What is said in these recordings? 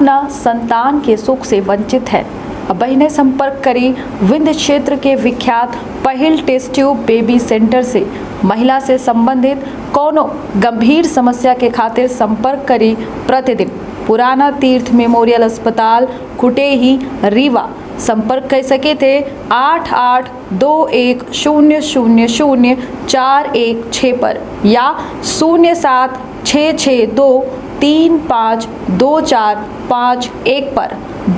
अपना संतान के सुख से वंचित है। अब बहनें संपर्क करें विंध्य क्षेत्र के विख्यात पहिल टेस्ट ट्यूब बेबी सेंटर से। महिला से संबंधित कोनो गंभीर समस्या के खातिर संपर्क करें प्रतिदिन पुराना तीर्थ मेमोरियल अस्पताल कुटेही रीवा। संपर्क कर सके थे 8821000416 पर या 0766235245 पर।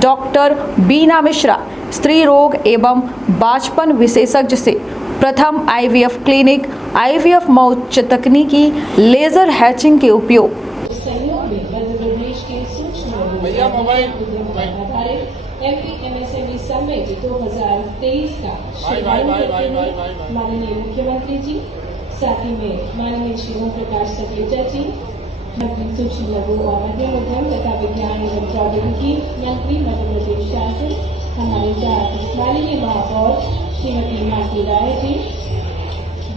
डॉक्टर बीना मिश्रा, स्त्री रोग एवं बांझपन विशेषज्ञ से प्रथम IVF क्लिनिक, IVF मौच तकनीकी, लेजर हैचिंग के उपयोग। MSME समिट 2023 का माननीय मुख्यमंत्री जी, साथ ही में माननीय श्री ओम प्रकाश सखेजा जी, सूक्ष्म लघु और मध्यम उद्यम तथा विज्ञान एवं प्रौद्योगिकी मंत्री मध्य प्रदेश शासन, हमारे साथ माननीय महापौर श्रीमती मालती राय जी,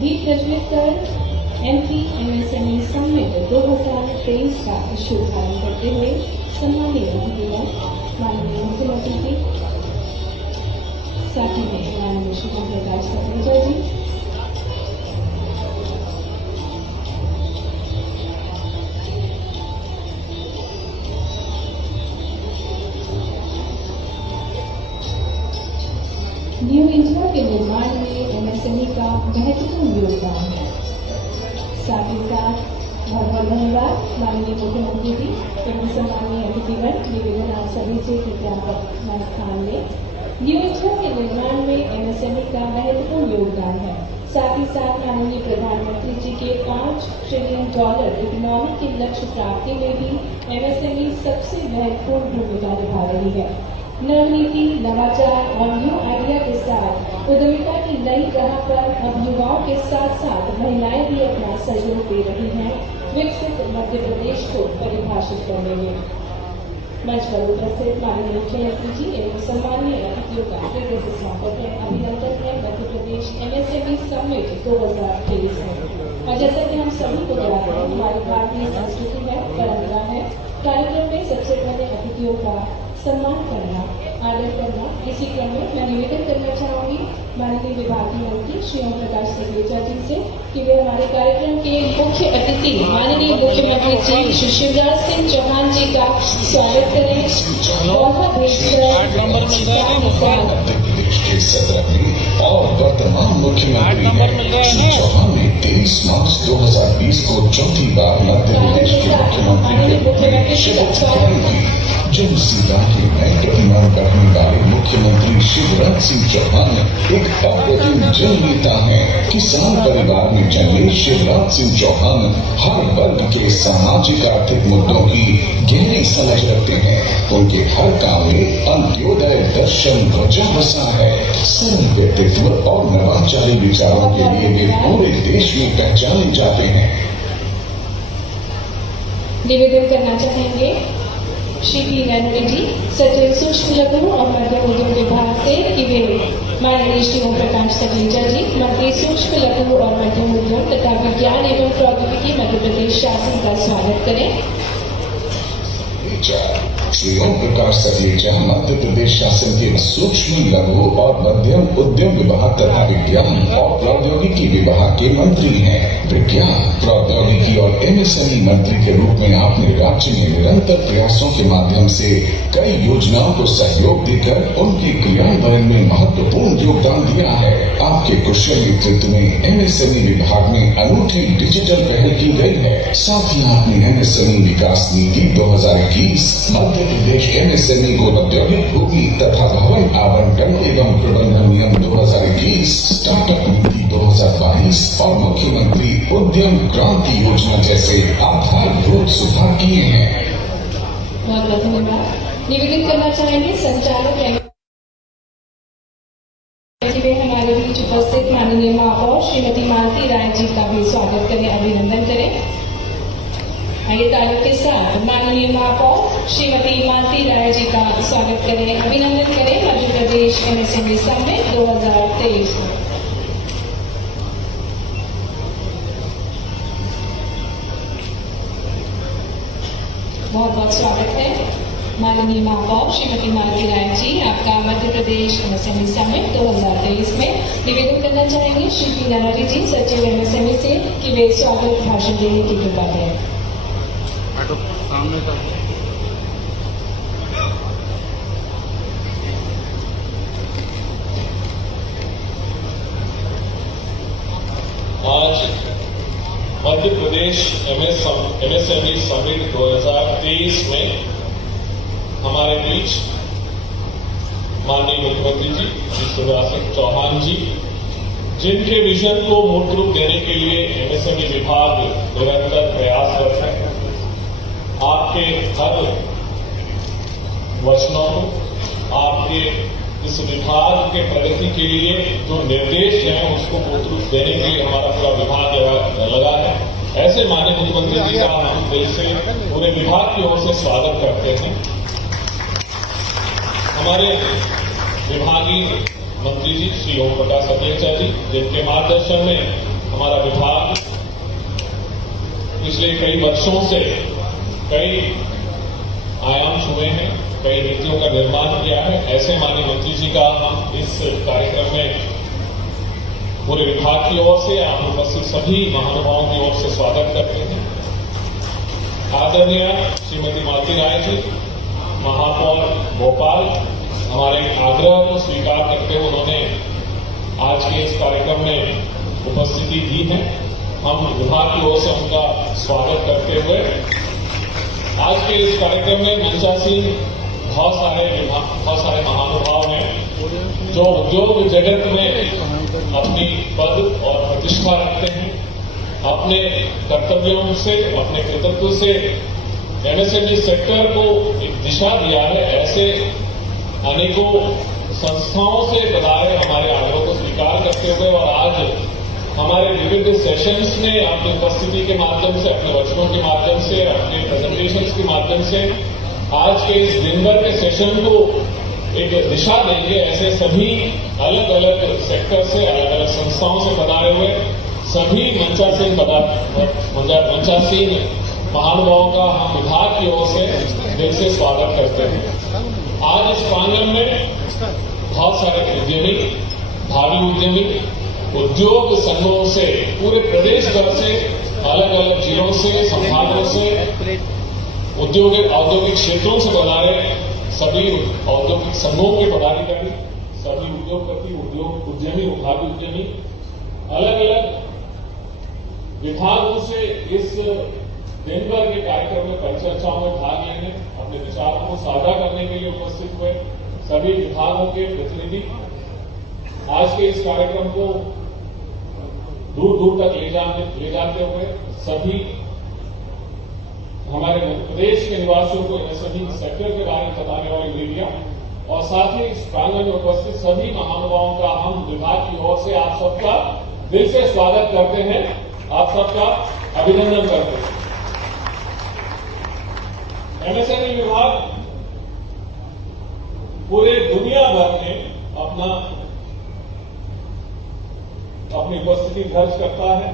दीप प्रज्वलित कर MSME समिट 2023 का शुभारंभ करते हुए सम्मानीय अतिथिगण माननीय मुख्यमंत्री जी, साथ ही में माननीय श्री ओम प्रकाश सखेजा जी, न्यू इंडिया के निर्माण में MSME का महत्वपूर्ण योगदान है। साथ ही साथ बहुत बहुत धन्यवाद माननीय मुख्यमंत्री जी, एवं सम्मानीय अतिथिगण, निवेदन आप सभी से कृपया अपना स्थान लें। न्यू इंडिया के निर्माण में MSME का महत्वपूर्ण योगदान है। साथ ही साथ माननीय प्रधानमंत्री जी के $5 ट्रिलियन इकोनॉमी के लक्ष्य प्राप्ति में भी MSME सबसे महत्वपूर्ण भूमिका निभा रही है। नवनीति, नवाचार और न्यू आइडिया के साथ उद्यमिता की नई राह पर अब युवाओं के साथ साथ महिलाएं भी अपना सहयोग दे रही हैं विकसित मध्य प्रदेश को परिभाषित करने में। मंच पर उपस्थित माननीय मुख्यमंत्री जी एवं सम्मानीय अतिथियों का हृदय से स्वागत है, अभिनंदन है मध्य प्रदेश MSME समिट 2023 में। और जैसा कि हम सभी को जानते हैं, हमारी भारतीय संस्कृति है, परंपरा है, कार्यक्रम में सबसे पहले अतिथियों का सम्मान करना, आदर करना। इसी क्रम में मैं निवेदन करना चाहूंगी माननीय विभागीय मंत्री श्री ओम प्रकाश सखेजा जी से कि वे हमारे कार्यक्रम के मुख्य अतिथि माननीय मुख्यमंत्री जी श्री शिवराज सिंह चौहान जी का स्वागत करें। बहुत और वर्तमान मुख्यमंत्री श्री चौहान ने 23 मार्च 2020 को चौथी बार मध्य प्रदेश के मुख्यमंत्री के रूप में शपथ ग्रहण की। जो इसी राज्य में प्रतिमान करने वाले मुख्यमंत्री शिवराज सिंह चौहान एक अप्रतिम जननेता है। किसान परिवार में जन्मे शिवराज सिंह चौहान हर वर्ग के सामाजिक आर्थिक मुद्दों की गहरी समझ रखते हैं। उनके हर काम में अंत्योदय दर्शन ध्वजा बसा है। सरल व्यक्तित्व और नवाचारी विचारों के लिए वे पूरे देश में पहचाने जाते हैं। निवेदन करना चाहेंगे श्री पी नंदी जी, सचिव सूक्ष्म लघु और मध्यम उद्यम विभाग से कि वे माननीय श्री ओम प्रकाश सखेजा जी, मंत्री सूक्ष्म लघु और मध्यम उद्यम तथा विज्ञान एवं प्रौद्योगिकी मध्य प्रदेश शासन का स्वागत करें। श्री ओम प्रकाश सखेजा मध्य प्रदेश शासन के सूक्ष्म लघु और मध्यम उद्यम विभाग तथा विज्ञान और प्रौद्योगिकी विभाग के मंत्री हैं। विज्ञान, प्रौद्योगिकी और MSME मंत्री के रूप में आपने राज्य में निरंतर प्रयासों के माध्यम से कई योजनाओं को सहयोग देकर उनके क्रियान्वयन में महत्वपूर्ण योगदान दिया है। आपके कुशल नेतृत्व में MSME विभाग में अनूठी डिजिटल पहल की गई है। साथ ही आपने MSME विकास नीति 2021, मध्य प्रदेश MSME को औद्योगिक भूमि तथा भवन आवंटन एवं प्रबंधन नियम 2021, स्टार्टअप नीति 2022 और मुख्यमंत्री उद्यम क्रांति योजना जैसे आधारभूत सुधार किए हैं। बहुत बहुत धन्यवाद। निवेदन करना चाहेंगे संचालक हमारे बीच उपस्थित माननीय महापौर श्रीमती मालती राय जी का भी स्वागत करें, अभिनंदन करें। आइए तालियों के साथ माननीय महापौर श्रीमती मालती राय जी का स्वागत करें, अभिनंदन करें मध्य प्रदेश MSME समिट 2023। बहुत बहुत स्वागत है। माननीय महापौर श्रीमती मालती राय जी आपका मध्य प्रदेश एमएसएमई समिट 2023 में निवेदन करना चाहेंगे श्री पी नरहरि जी सचिव एमएसएमई से कि वे स्वागत भाषण देने की कृपा करें। आज मध्य प्रदेश एमएसएमई समिट 2023 में हमारे बीच माननीय मुख्यमंत्री जी श्री शिवराज सिंह चौहान जी, जिनके विजन को मूर्त रूप देने के लिए एमएसएमई विभाग निरंतर प्रयासरत है। आपके हर वचनों को, आपके इस विभाग के प्रगति के लिए जो निर्देश हैं उसको मूर्त रूप देने के लिए हमारा पूरा विभाग लगा है। ऐसे माननीय मुख्यमंत्री जी का हम दिल से पूरे विभाग की ओर से स्वागत करते हैं। हमारे विभागीय मंत्री जी श्री ओम प्रकाश सतेजा जी, जिनके मार्गदर्शन में हमारा विभाग पिछले कई वर्षों से कई आयाम छुए हैं, कई नीतियों का निर्माण किया है। ऐसे माननीय मंत्री जी का हम इस कार्यक्रम में पूरे विभाग की ओर से आप उपस्थित सभी महानुभावों की ओर से स्वागत करते हैं। आदरणीय श्रीमती मालती राय जी, महापौर भोपाल, हमारे आग्रह को स्वीकार करते हुए उन्होंने आज के इस कार्यक्रम में उपस्थिति दी है। हम विभाग की ओर से उनका स्वागत करते हुए आज के इस कार्यक्रम में मंचासीन बहुत सारे महानुभाव हैं जो उद्योग जगत में अपनी पद और प्रतिष्ठा रखते हैं। अपने कर्तव्यों से, अपने कृतित्व से एमएसएमई सेक्टर को एक दिशा दिया है। ऐसे अनेकों संस्थाओं से बताए हमारे आग्रह को स्वीकार करते हुए और आज हमारे विविध सेशंस में अपनी उपस्थिति के माध्यम से, अपने वचनों के माध्यम से, अपने प्रेजेंटेशंस के माध्यम से आज के इस दिन भर के सेशन को एक दिशा देंगे। ऐसे सभी अलग अलग सेक्टर से, अलग अलग संस्थाओं से बनाए हुए सभी मंचासीन महानुभावों का हम विभाग की ओर से दिल से स्वागत करते हैं। आज इस प्रांगण में बहुत सारे उद्यमी, भावी उद्यमी, उद्योग संघों से, पूरे प्रदेश भर से, अलग अलग जिलों से, संभागों से, औद्योगिक क्षेत्रों से बनाए सभी औद्योगिक संघों के पदाधिकारी, सभी उद्योगपति, उद्यमी, भावी उद्यमी अलग अलग विभागों से इस दिन भर के कार्यक्रम में परिचर्चाओं में भाग लेने, अपने विचारों को साझा करने के लिए उपस्थित हुए सभी विभागों के प्रतिनिधि आज के इस कार्यक्रम को दूर दूर तक ले जाते हुए सभी हमारे मध्य प्रदेश के निवासियों को एमएसएमई सेक्टर के बारे में बताने वाली मीडिया और साथ ही इस प्रांगण में उपस्थित सभी महानुभावों का हम विभाग की ओर से आप सबका दिल से स्वागत करते हैं, आप सबका अभिनंदन करते हैं। एमएसएमई विभाग पूरे दुनिया भर में अपनी उपस्थिति दर्ज करता है।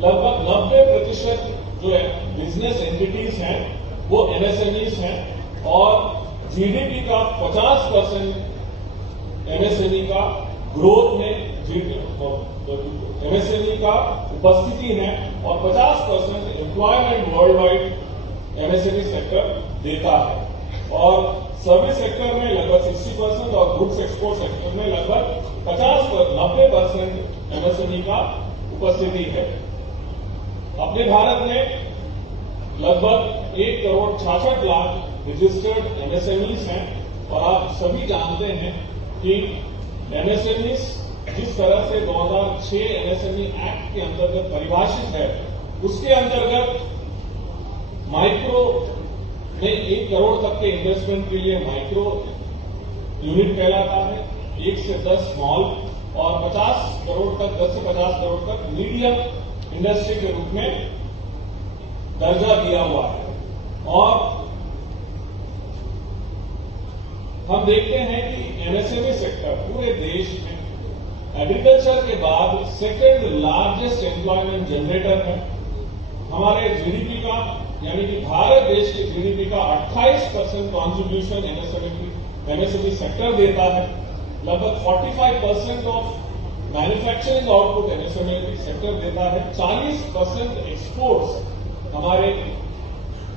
लगभग 90% जो बिजनेस एंटिटीज हैं वो एमएसएमईज हैं और जीडीपी का 50% एमएसएमई का ग्रोथ में एमएसएमई का उपस्थिति है और 50% employment world wide MSME sector देता है और सर्विस सेक्टर में लगभग 60% और गुड्स एक्सपोर्ट सेक्टर में लगभग 90% एमएसएमई का उपस्थिति है। अपने भारत में लगभग 1,66,00,000 रजिस्टर्ड एमएसएमईज हैं और आप सभी जानते हैं कि एमएसएमईज जिस तरह से 2006 एमएसएमई एक्ट के अंतर्गत परिभाषित है, उसके अंतर्गत माइक्रो में 1 करोड़ तक के इन्वेस्टमेंट के लिए माइक्रो यूनिट कहलाता है, 1 से 10 स्मॉल और 50 करोड़ तक, 10 से 50 करोड़ तक मीडियम इंडस्ट्री के रूप में दर्जा दिया हुआ है। और हम देखते हैं कि एमएसएमई सेक्टर पूरे देश में एग्रीकल्चर के बाद सेकंड लार्जेस्ट एम्प्लॉयमेंट जनरेटर है। हमारे जीडीपी का यानी कि भारत देश के जीडीपी का 28% कॉन्ट्रीब्यूशन एमएसएमई सेक्टर देता है। लगभग 45% of manufacturing output MSME sector देता है। 40% एक्सपोर्ट्स हमारे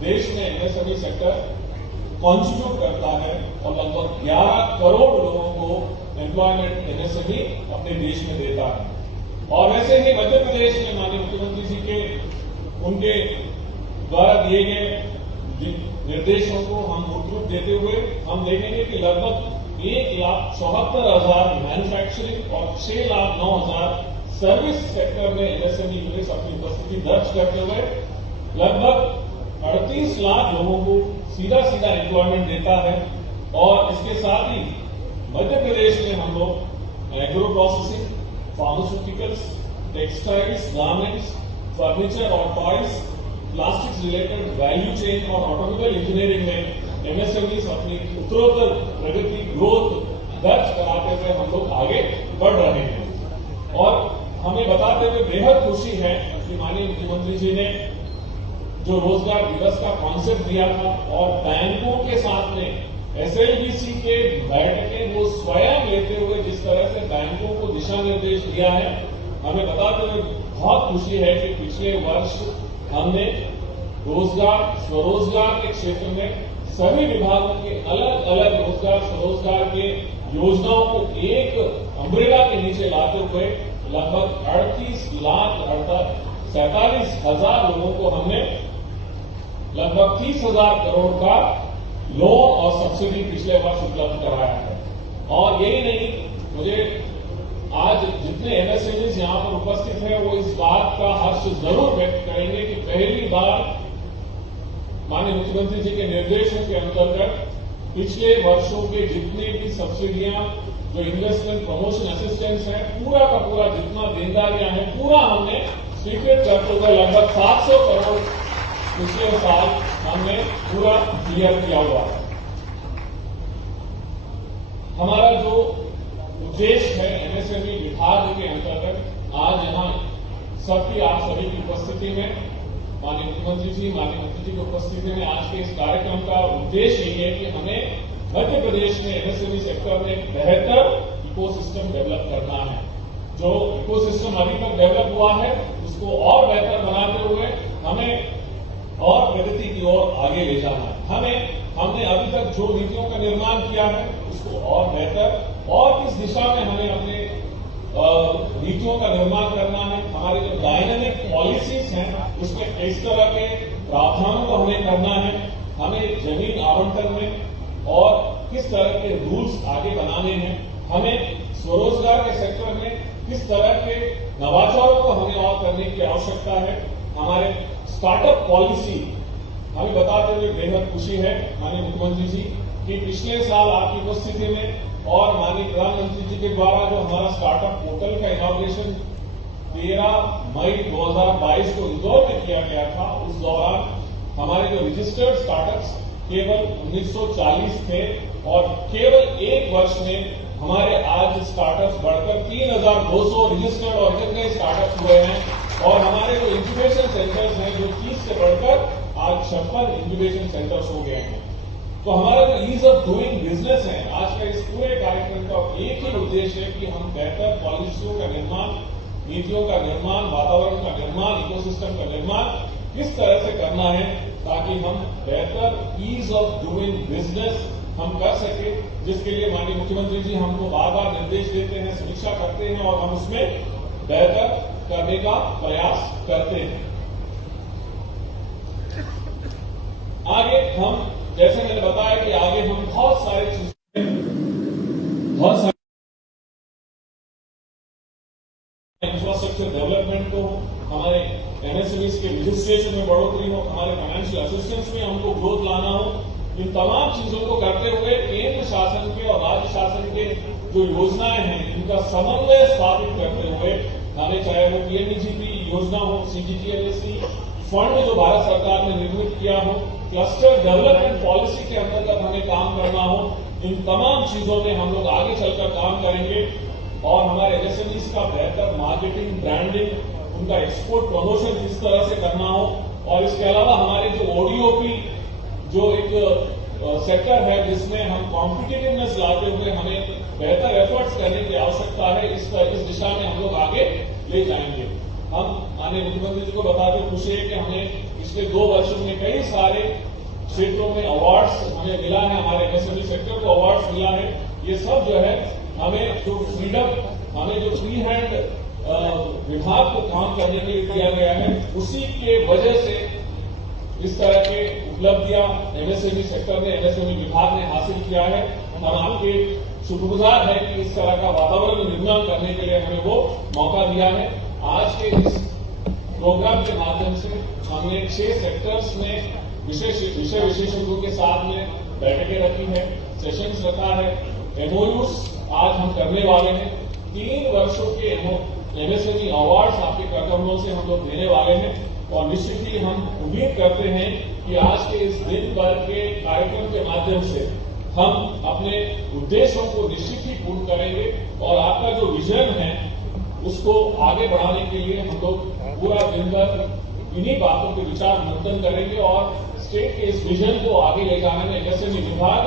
देश में एमएसएमई सेक्टर कॉन्ट्रीब्यूट करता है और लगभग 11 करोड़ लोगों को एम्प्लॉयमेंट एमएसएमई अपने देश में देता है। और वैसे ही मध्य प्रदेश में माननीय मुख्यमंत्री जी के उनके द्वारा दिए गए निर्देशों को हम मूर्त देते हुए हम देखेंगे कि लगभग 1,74,000 मैन्युफैक्चरिंग और 6,09,000 सर्विस सेक्टर में एमएसएमई यूनिट्स अपनी उपस्थिति दर्ज करते हुए लगभग 38 लाख लोगों को सीधा एम्प्लॉयमेंट देता है। और इसके साथ ही मध्य प्रदेश में हम लोग agro processing, pharmaceuticals, textiles, garments, furniture और toys, plastics related value chain और ऑटोमोबाइल इंजीनियरिंग में एमएसएमईज अपनी उत्तरोत्तर प्रगति ग्रोथ दर्ज कराते हुए हम लोग आगे बढ़ रहे हैं। और हमें बताते हुए बेहद खुशी है कि माननीय मुख्यमंत्री जी ने जो रोजगार दिवस का कॉन्सेप्ट दिया था और बैंकों के साथ में एसएलबीसी के बैठकें वो स्वयं लेते हुए जिस तरह से बैंकों को दिशा निर्देश दिया है, हमें बताते हुए बहुत खुशी है कि पिछले वर्ष हमने रोजगार स्वरोजगार के क्षेत्र में सभी विभागों के अलग अलग रोजगार स्वरोजगार के योजनाओं को एक अम्ब्रेला के नीचे लाते हुए लगभग 47,000 लोगों को हमने लगभग 30,000 करोड़ का लोन और सब्सिडी पिछले वर्ष उपलब्ध कराया है। और यही नहीं, मुझे आज जितने एमएसएमईज यहां पर उपस्थित हैं वो इस बात का हर्ष जरूर व्यक्त करेंगे कि पहली बार माननीय मुख्यमंत्री जी के निर्देशों के अंतर्गत पिछले वर्षों के जितने भी सब्सिडियां जो इन्वेस्टमेंट प्रमोशन असिस्टेंस है पूरा का पूरा जितना देनदारियां हैं पूरा हमने स्वीकृत करते हुए लगभग 700 करोड़ पिछले साल हमने पूरा क्लियर किया हुआ है। हमारा जो उद्देश्य है एमएसएमई विभाग के अंतर्गत आज यहाँ आप सभी की उपस्थिति में माननीय मुख्यमंत्री जी की उपस्थिति में आज के इस कार्यक्रम का उद्देश्य यही है कि हमें मध्य प्रदेश में एमएसएमई सेक्टर में एक बेहतर इकोसिस्टम डेवलप करना है। जो इकोसिस्टम अभी तक डेवलप हुआ है उसको और बेहतर बनाते हुए हमें और प्रगति की ओर आगे ले जाना है। हमने अभी तक जो नीतियों का निर्माण किया है उसको और बेहतर और किस दिशा में हमें अपने नीतियों का निर्माण करना है। हमारे जो डायनामिक पॉलिसीज हैं उसमें किस तरह के प्रावधानों को हमें करना है, हमें जमीन आवंटन में और किस तरह के रूल्स आगे बनाने हैं, हमें स्वरोजगार के सेक्टर में किस तरह के नवाचारों को हमें और करने की आवश्यकता है। हमारे स्टार्टअप पॉलिसी हमें बताते हुए बेहद खुशी है माननीय मुख्यमंत्री जी कि पिछले साल आपकी उपस्थिति में और माननीय प्रधानमंत्री जी के द्वारा जो हमारा स्टार्टअप पोर्टल का इनॉग्रेशन 13 मई 2022 को इंदौर में किया गया था, उस दौरान हमारे जो रजिस्टर्ड स्टार्टअप्स केवल 1940 थे और केवल एक वर्ष में हमारे आज स्टार्टअप्स बढ़कर 3,200 रजिस्टर्ड और रिकॉग्नाइज्ड स्टार्टअप्स हुए हैं। और हमारे जो इंक्यूबेशन सेंटर्स हैं जो 30 से बढ़कर आज 56 इंक्यूबेशन सेंटर्स हो गए हैं। तो हमारा जो ईज ऑफ डूइंग बिजनेस है, आज का इस पूरे कार्यक्रम का एक ही उद्देश्य है कि हम बेहतर पॉलिसियों का निर्माण, नीतियों का निर्माण, वातावरण का निर्माण, इकोसिस्टम का निर्माण किस तरह से करना है ताकि हम बेहतर ईज ऑफ डूइंग बिजनेस हम कर सके, जिसके लिए माननीय मुख्यमंत्री जी हमको बार बार निर्देश देते हैं, समीक्षा करते हैं और हम उसमें बेहतर करने का प्रयास करते हैं। आगे हम जैसे मैंने बताया कि आगे हम बहुत सारी इंफ्रास्ट्रक्चर डेवलपमेंट को, हमारे एमएसएमईज के रजिस्ट्रेशन में बढ़ोतरी हो, हमारे फाइनेंशियल असिस्टेंस में हमको ग्रोथ लाना हो, इन तमाम चीजों को करते हुए केंद्र शासन के और राज्य शासन के जो योजनाएं हैं इनका समन्वय स्थापित करते हुए हमें चाहे वो पीएमईजीपी योजना हो, सीजीटीएलएसी फंड जो भारत सरकार ने निर्मित किया हो, क्लस्टर डेवलपमेंट पॉलिसी के अंतर्गत हमें काम करना हो, इन तमाम चीजों में हम लोग आगे चलकर काम करेंगे और हमारे एमएसएमईज का बेहतर मार्केटिंग, ब्रांडिंग, उनका एक्सपोर्ट प्रमोशन किस तरह से करना हो, और इसके अलावा हमारे जो ओडीओपी जो एक सेक्टर है जिसमें हम कॉम्पिटिटिवनेस लाते हुए हमें बेहतर एफर्ट्स करने की आवश्यकता है, इस दिशा में हम लोग आगे ले जाएंगे। हम माननीय मुख्यमंत्री जी को बताते खुशी है कि हमें पिछले 2 वर्षों में कई सारे क्षेत्रों में अवार्ड्स हमें मिला है, हमारे एमएसएमई सेक्टर को अवार्ड्स मिला है। ये सब जो है हमें जो फ्रीडम, हमें जो फ्री हैंड विभाग को काम करने के लिए दिया गया है, उसी के वजह से इस तरह के उपलब्धियां एमएसएमई सेक्टर ने, एमएसएमई विभाग ने हासिल किया है। हम आपके शुक्रगुजार है कि इस तरह का वातावरण निर्माण करने के लिए हमें वो मौका दिया है। आज के इस प्रोग्राम के माध्यम से हमने 6 सेक्टर्स में विषय विशेषज्ञों के साथ में बैठकें रखी है, सेशंस रखा है, एमओयूज आज हम करने वाले हैं। 3 वर्षों के एमएसएमई अवार्ड्स आपके कदमों से हम लोग देने वाले हैं और निश्चित ही हम उम्मीद करते हैं कि आज के इस दिन भर के कार्यक्रम के माध्यम से हम अपने उद्देश्यों को निश्चित ही पूर्ण करेंगे और आपका जो विजन है उसको आगे बढ़ाने के लिए हम लोग पूरा दिन भर इन्हीं बातों के विचार मंथन करेंगे और स्टेट के इस विजन को आगे ले जाने में एमएसएमई विभाग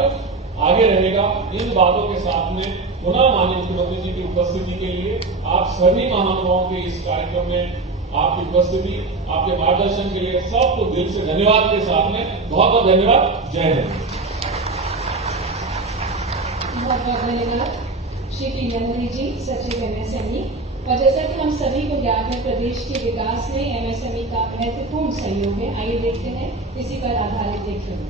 आगे रहेगा। इन बातों के साथ में पुनः माननीय मुख्यमंत्री जी की उपस्थिति के लिए आप सभी महानुभावों के इस कार्यक्रम में आपकी उपस्थिति, आपके मार्गदर्शन के लिए सबको दिल से धन्यवाद के साथ में बहुत बहुत धन्यवाद। जय हिंद। बहुत बहुत धन्यवाद श्री प्रियंद्री जी, सचिव एमएसएमई। और जैसा कि हम सभी को ज्ञात है, प्रदेश के विकास में एमएसएमई का महत्वपूर्ण सहयोग है। आइए देखते हैं इसी पर आधारित एक फिल्म।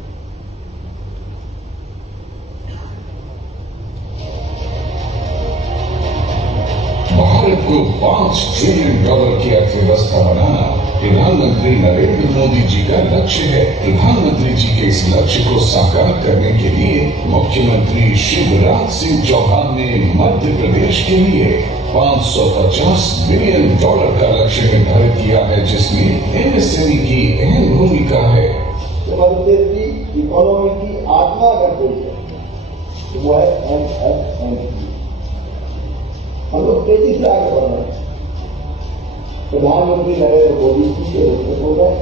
भारत को $5 ट्रिलियन की अर्थव्यवस्था बनाना प्रधानमंत्री नरेंद्र मोदी जी का लक्ष्य है। प्रधानमंत्री जी के इस लक्ष्य को साकार करने के लिए मुख्यमंत्री शिवराज सिंह चौहान ने मध्य प्रदेश के लिए $550 बिलियन का लक्ष्य निर्धारित किया है, जिसमें एमएसएमई की अहम भूमिका है। हमारे देश की इकोनॉमी की आत्मा अगर कोई है तो वो है एमएसएमई। हम लोग तेजी से आगे बढ़ रहे हैं। प्रधानमंत्री नरेंद्र मोदी जी के नेतृत्व में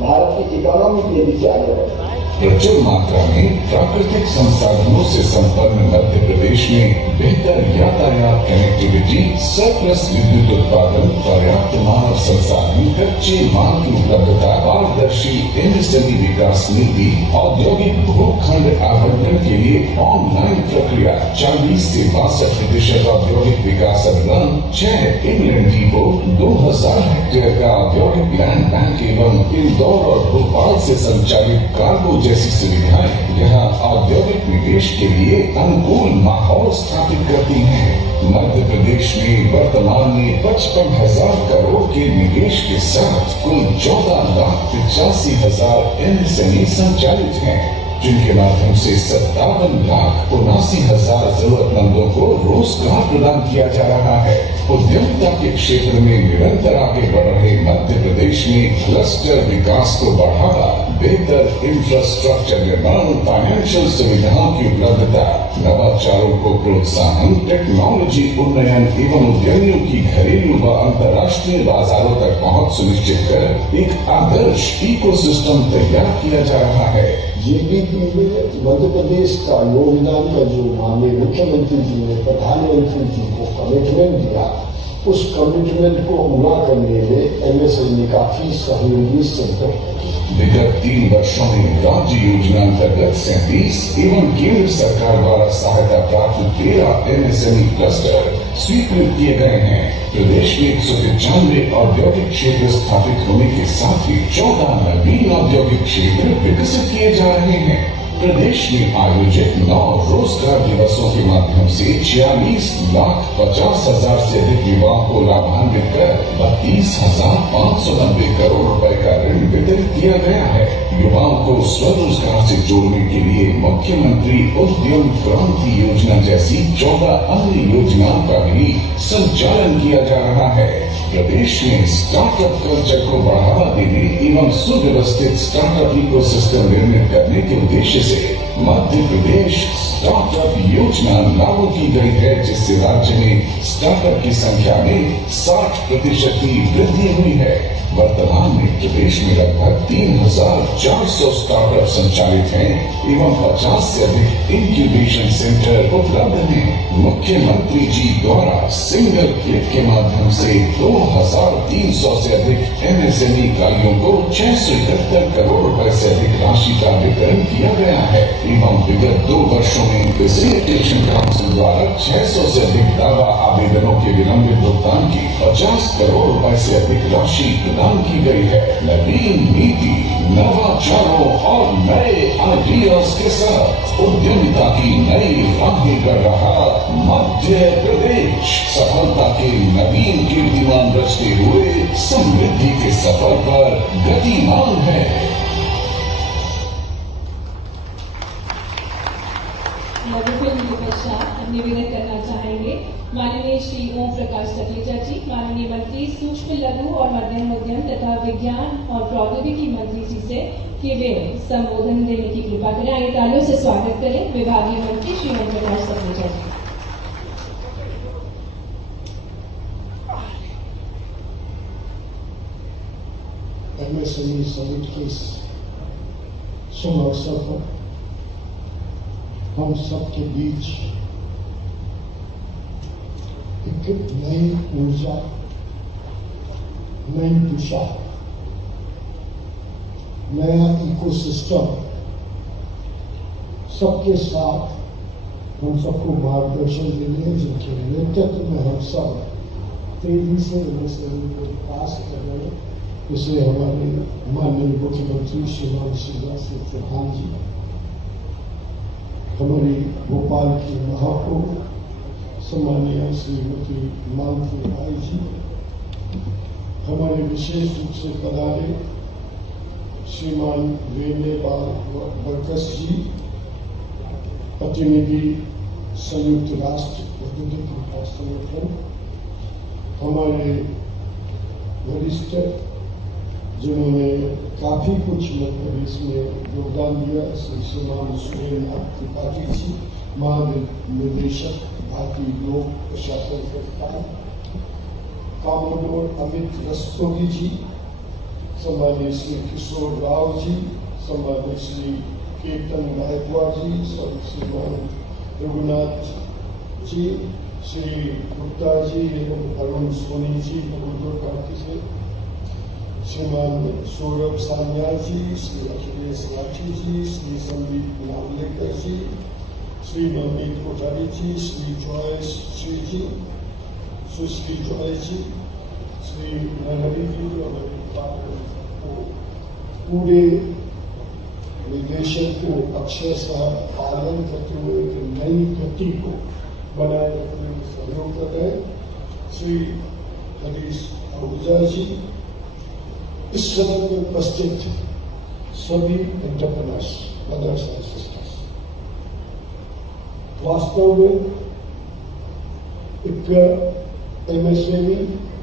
भारत की इकोनॉमी तेजी से आगे बढ़ रही है। प्रचुर मात्रा में प्राकृतिक संसाधनों से संपन्न मध्य प्रदेश में बेहतर यातायात कनेक्टिविटी, सरप्लस विद्युत उत्पादन, पर्याप्त मानव संसाधन, कच्चे माल की उपलब्धता, पारदर्शी एमएसएमई विकास नीति, औद्योगिक भूखंड आवंटन के लिए ऑनलाइन प्रक्रिया, 40 से 62% औद्योगिक विकास अभियान, 6 इंग्लैंड डिपो, 2000 हेक्टेयर का औद्योगिक लैंड बैंक एवं इंदौर और भोपाल से संचालित कार्गो जैसी सुविधाएं यहाँ औद्योगिक निवेश के लिए अनुकूल माहौल स्थापित करती हैं। मध्य प्रदेश में वर्तमान में 55,000 करोड़ के निवेश के साथ कुल 14,85,000 एमएसएमई संचालित हैं, जिनके माध्यम से 57,79,000 जरूरतमंदों को रोजगार प्रदान किया जा रहा है। उद्यमिता के क्षेत्र में निरंतर आगे बढ़ रहे मध्य प्रदेश में क्लस्टर विकास को बढ़ावा, बेहतर इंफ्रास्ट्रक्चर निर्माण, फाइनेंशियल सुविधाओं की उपलब्धता, नवाचारों को प्रोत्साहन, टेक्नोलॉजी उन्नयन एवं उद्यमियों की घरेलू व अंतर्राष्ट्रीय बाजारों तक पहुंच सुनिश्चित कर एक आदर्श इकोसिस्टम तैयार किया जा रहा है। जीडीपी में मध्य प्रदेश का योगदान का जो माननीय मुख्यमंत्री जी ने प्रधानमंत्री जी को कमिटमेंट दिया, उस कमिटमेंट को पूरा करने में एमएसएमई काफी सहयोगी सिद्ध है। विगत 3 वर्षों में राज्य योजना अंतर्गत 37 एवं केंद्र सरकार द्वारा सहायता प्राप्त 13 एमएसएमई क्लस्टर स्वीकृत किए गए हैं। प्रदेश में 195 औद्योगिक क्षेत्र स्थापित होने के साथ ही 14 नवीन औद्योगिक क्षेत्र विकसित किए जा रहे हैं। प्रदेश में आयोजित 9 रोजगार दिवसों के माध्यम से 46,50,000 से अधिक युवाओं को लाभान्वित कर 32,590 करोड़ रुपए का ऋण वितरित किया गया है। युवाओं को स्वरोजगार से जोड़ने के लिए मुख्यमंत्री उद्यम क्रांति योजना जैसी 14 अन्य योजनाओं का भी संचालन किया जा रहा है। प्रदेश में स्टार्टअप कल्चर को बढ़ावा देने एवं सुव्यवस्थित स्टार्टअप इकोसिस्टम निर्मित करने के उद्देश्य से मध्य प्रदेश स्टार्टअप योजना लागू की गई है, जिससे राज्य में स्टार्टअप की संख्या में 60% की वृद्धि हुई है। वर्तमान में प्रदेश में लगभग 3,400 स्टार्टअप संचालित हैं एवं 50 से अधिक इंक्यूबेशन सेंटर उपलब्ध हैं। मुख्यमंत्री जी द्वारा सिंगल क्लिक के माध्यम से 2,300 से अधिक MSME इकाइयों को 671 करोड़ रुपए से अधिक राशि का वितरण किया गया है एवं विगत 2 वर्षों में फैसिलिटेशन काउंसिल द्वारा 600 से अधिक दावा आवेदनों के विलंबित भुगतान की 50 करोड़ रुपए से अधिक राशि प्रदान की गई है। नवीन नीति, नवाचारों और नए आइडियाज के साथ उद्यमिता की नई राहें कर रहा मध्य प्रदेश सफलता के नवीन कीर्तिमान रचते हुए समृद्धि के सफर पर गतिमान है। फिल्म के पश्चात हम निवेदन करना चाहेंगे माननीय श्री ओम प्रकाश सखलेचा जी, माननीय मंत्री सूक्ष्म लघु और मध्यम उद्यम तथा विज्ञान और प्रौद्योगिकी मंत्री जी से कि वे संबोधन देने की कृपा करें। आइए तालियों से स्वागत करें विभागीय मंत्री श्री ओम प्रकाश सखलेचा जी। MSME समिट के शुभ अवसर पर हम सबके बीच एक नई ऊर्जा, नई दिशा, नया इकोसिस्टम सबके साथ हम सबको मार्गदर्शन देने, जिनके नेतृत्व में हम सब तेजी से MSME को विकास कर रहे हैं, जिसे हमारे माननीय मुख्यमंत्री श्रीमान शिवराज सिंह चौहान जी, हमारी भोपाल की महापौर सम्मानीय श्रीमती मालती राय जी, हमारे विशेष रूप से पधारे श्रीमान वेनेबाल बरकस जी, प्रतिनिधि संयुक्त राष्ट्र औद्योगिक विकास संगठन, हमारे वरिष्ठ जिन्होंने काफी कुछ मध्य प्रदेश में योगदान दिया, श्री श्रीमान सुरेंद्र त्रिपाठी जी, महानिदेशक भारतीय लोक प्रशासन संस्थान, कॉमोडोर अमित रस्तोगी जी, सम्मानित श्री किशोर राव जी, सम्मानित श्री केतन गायकवाड़ जी, श्रीमान रघुनाथ जी, श्री गुप्ता जी एवं अरुण सोनी जी कॉमोडोर पार्टी से, श्रीमान सौरभ सान्याल जी, श्री अखिलेश राठी जी, श्री संदीप नावलेकर जी, श्री नवनीत कोठारी जी, श्री जॉयस श्री जी, सुश्री जॉय जी, श्री नरहरी जी और पूरे निदेशक को अक्षरशः पालन करते हुए नई गति को बनाए रखने में सहयोग कर रहे श्री हरीश आहूजा जी, इस सदन में उपस्थित सभी एंटरप्रेन्योर्स, ब्रदर्स एंड सिस्टर्स, वास्तव में एक MSME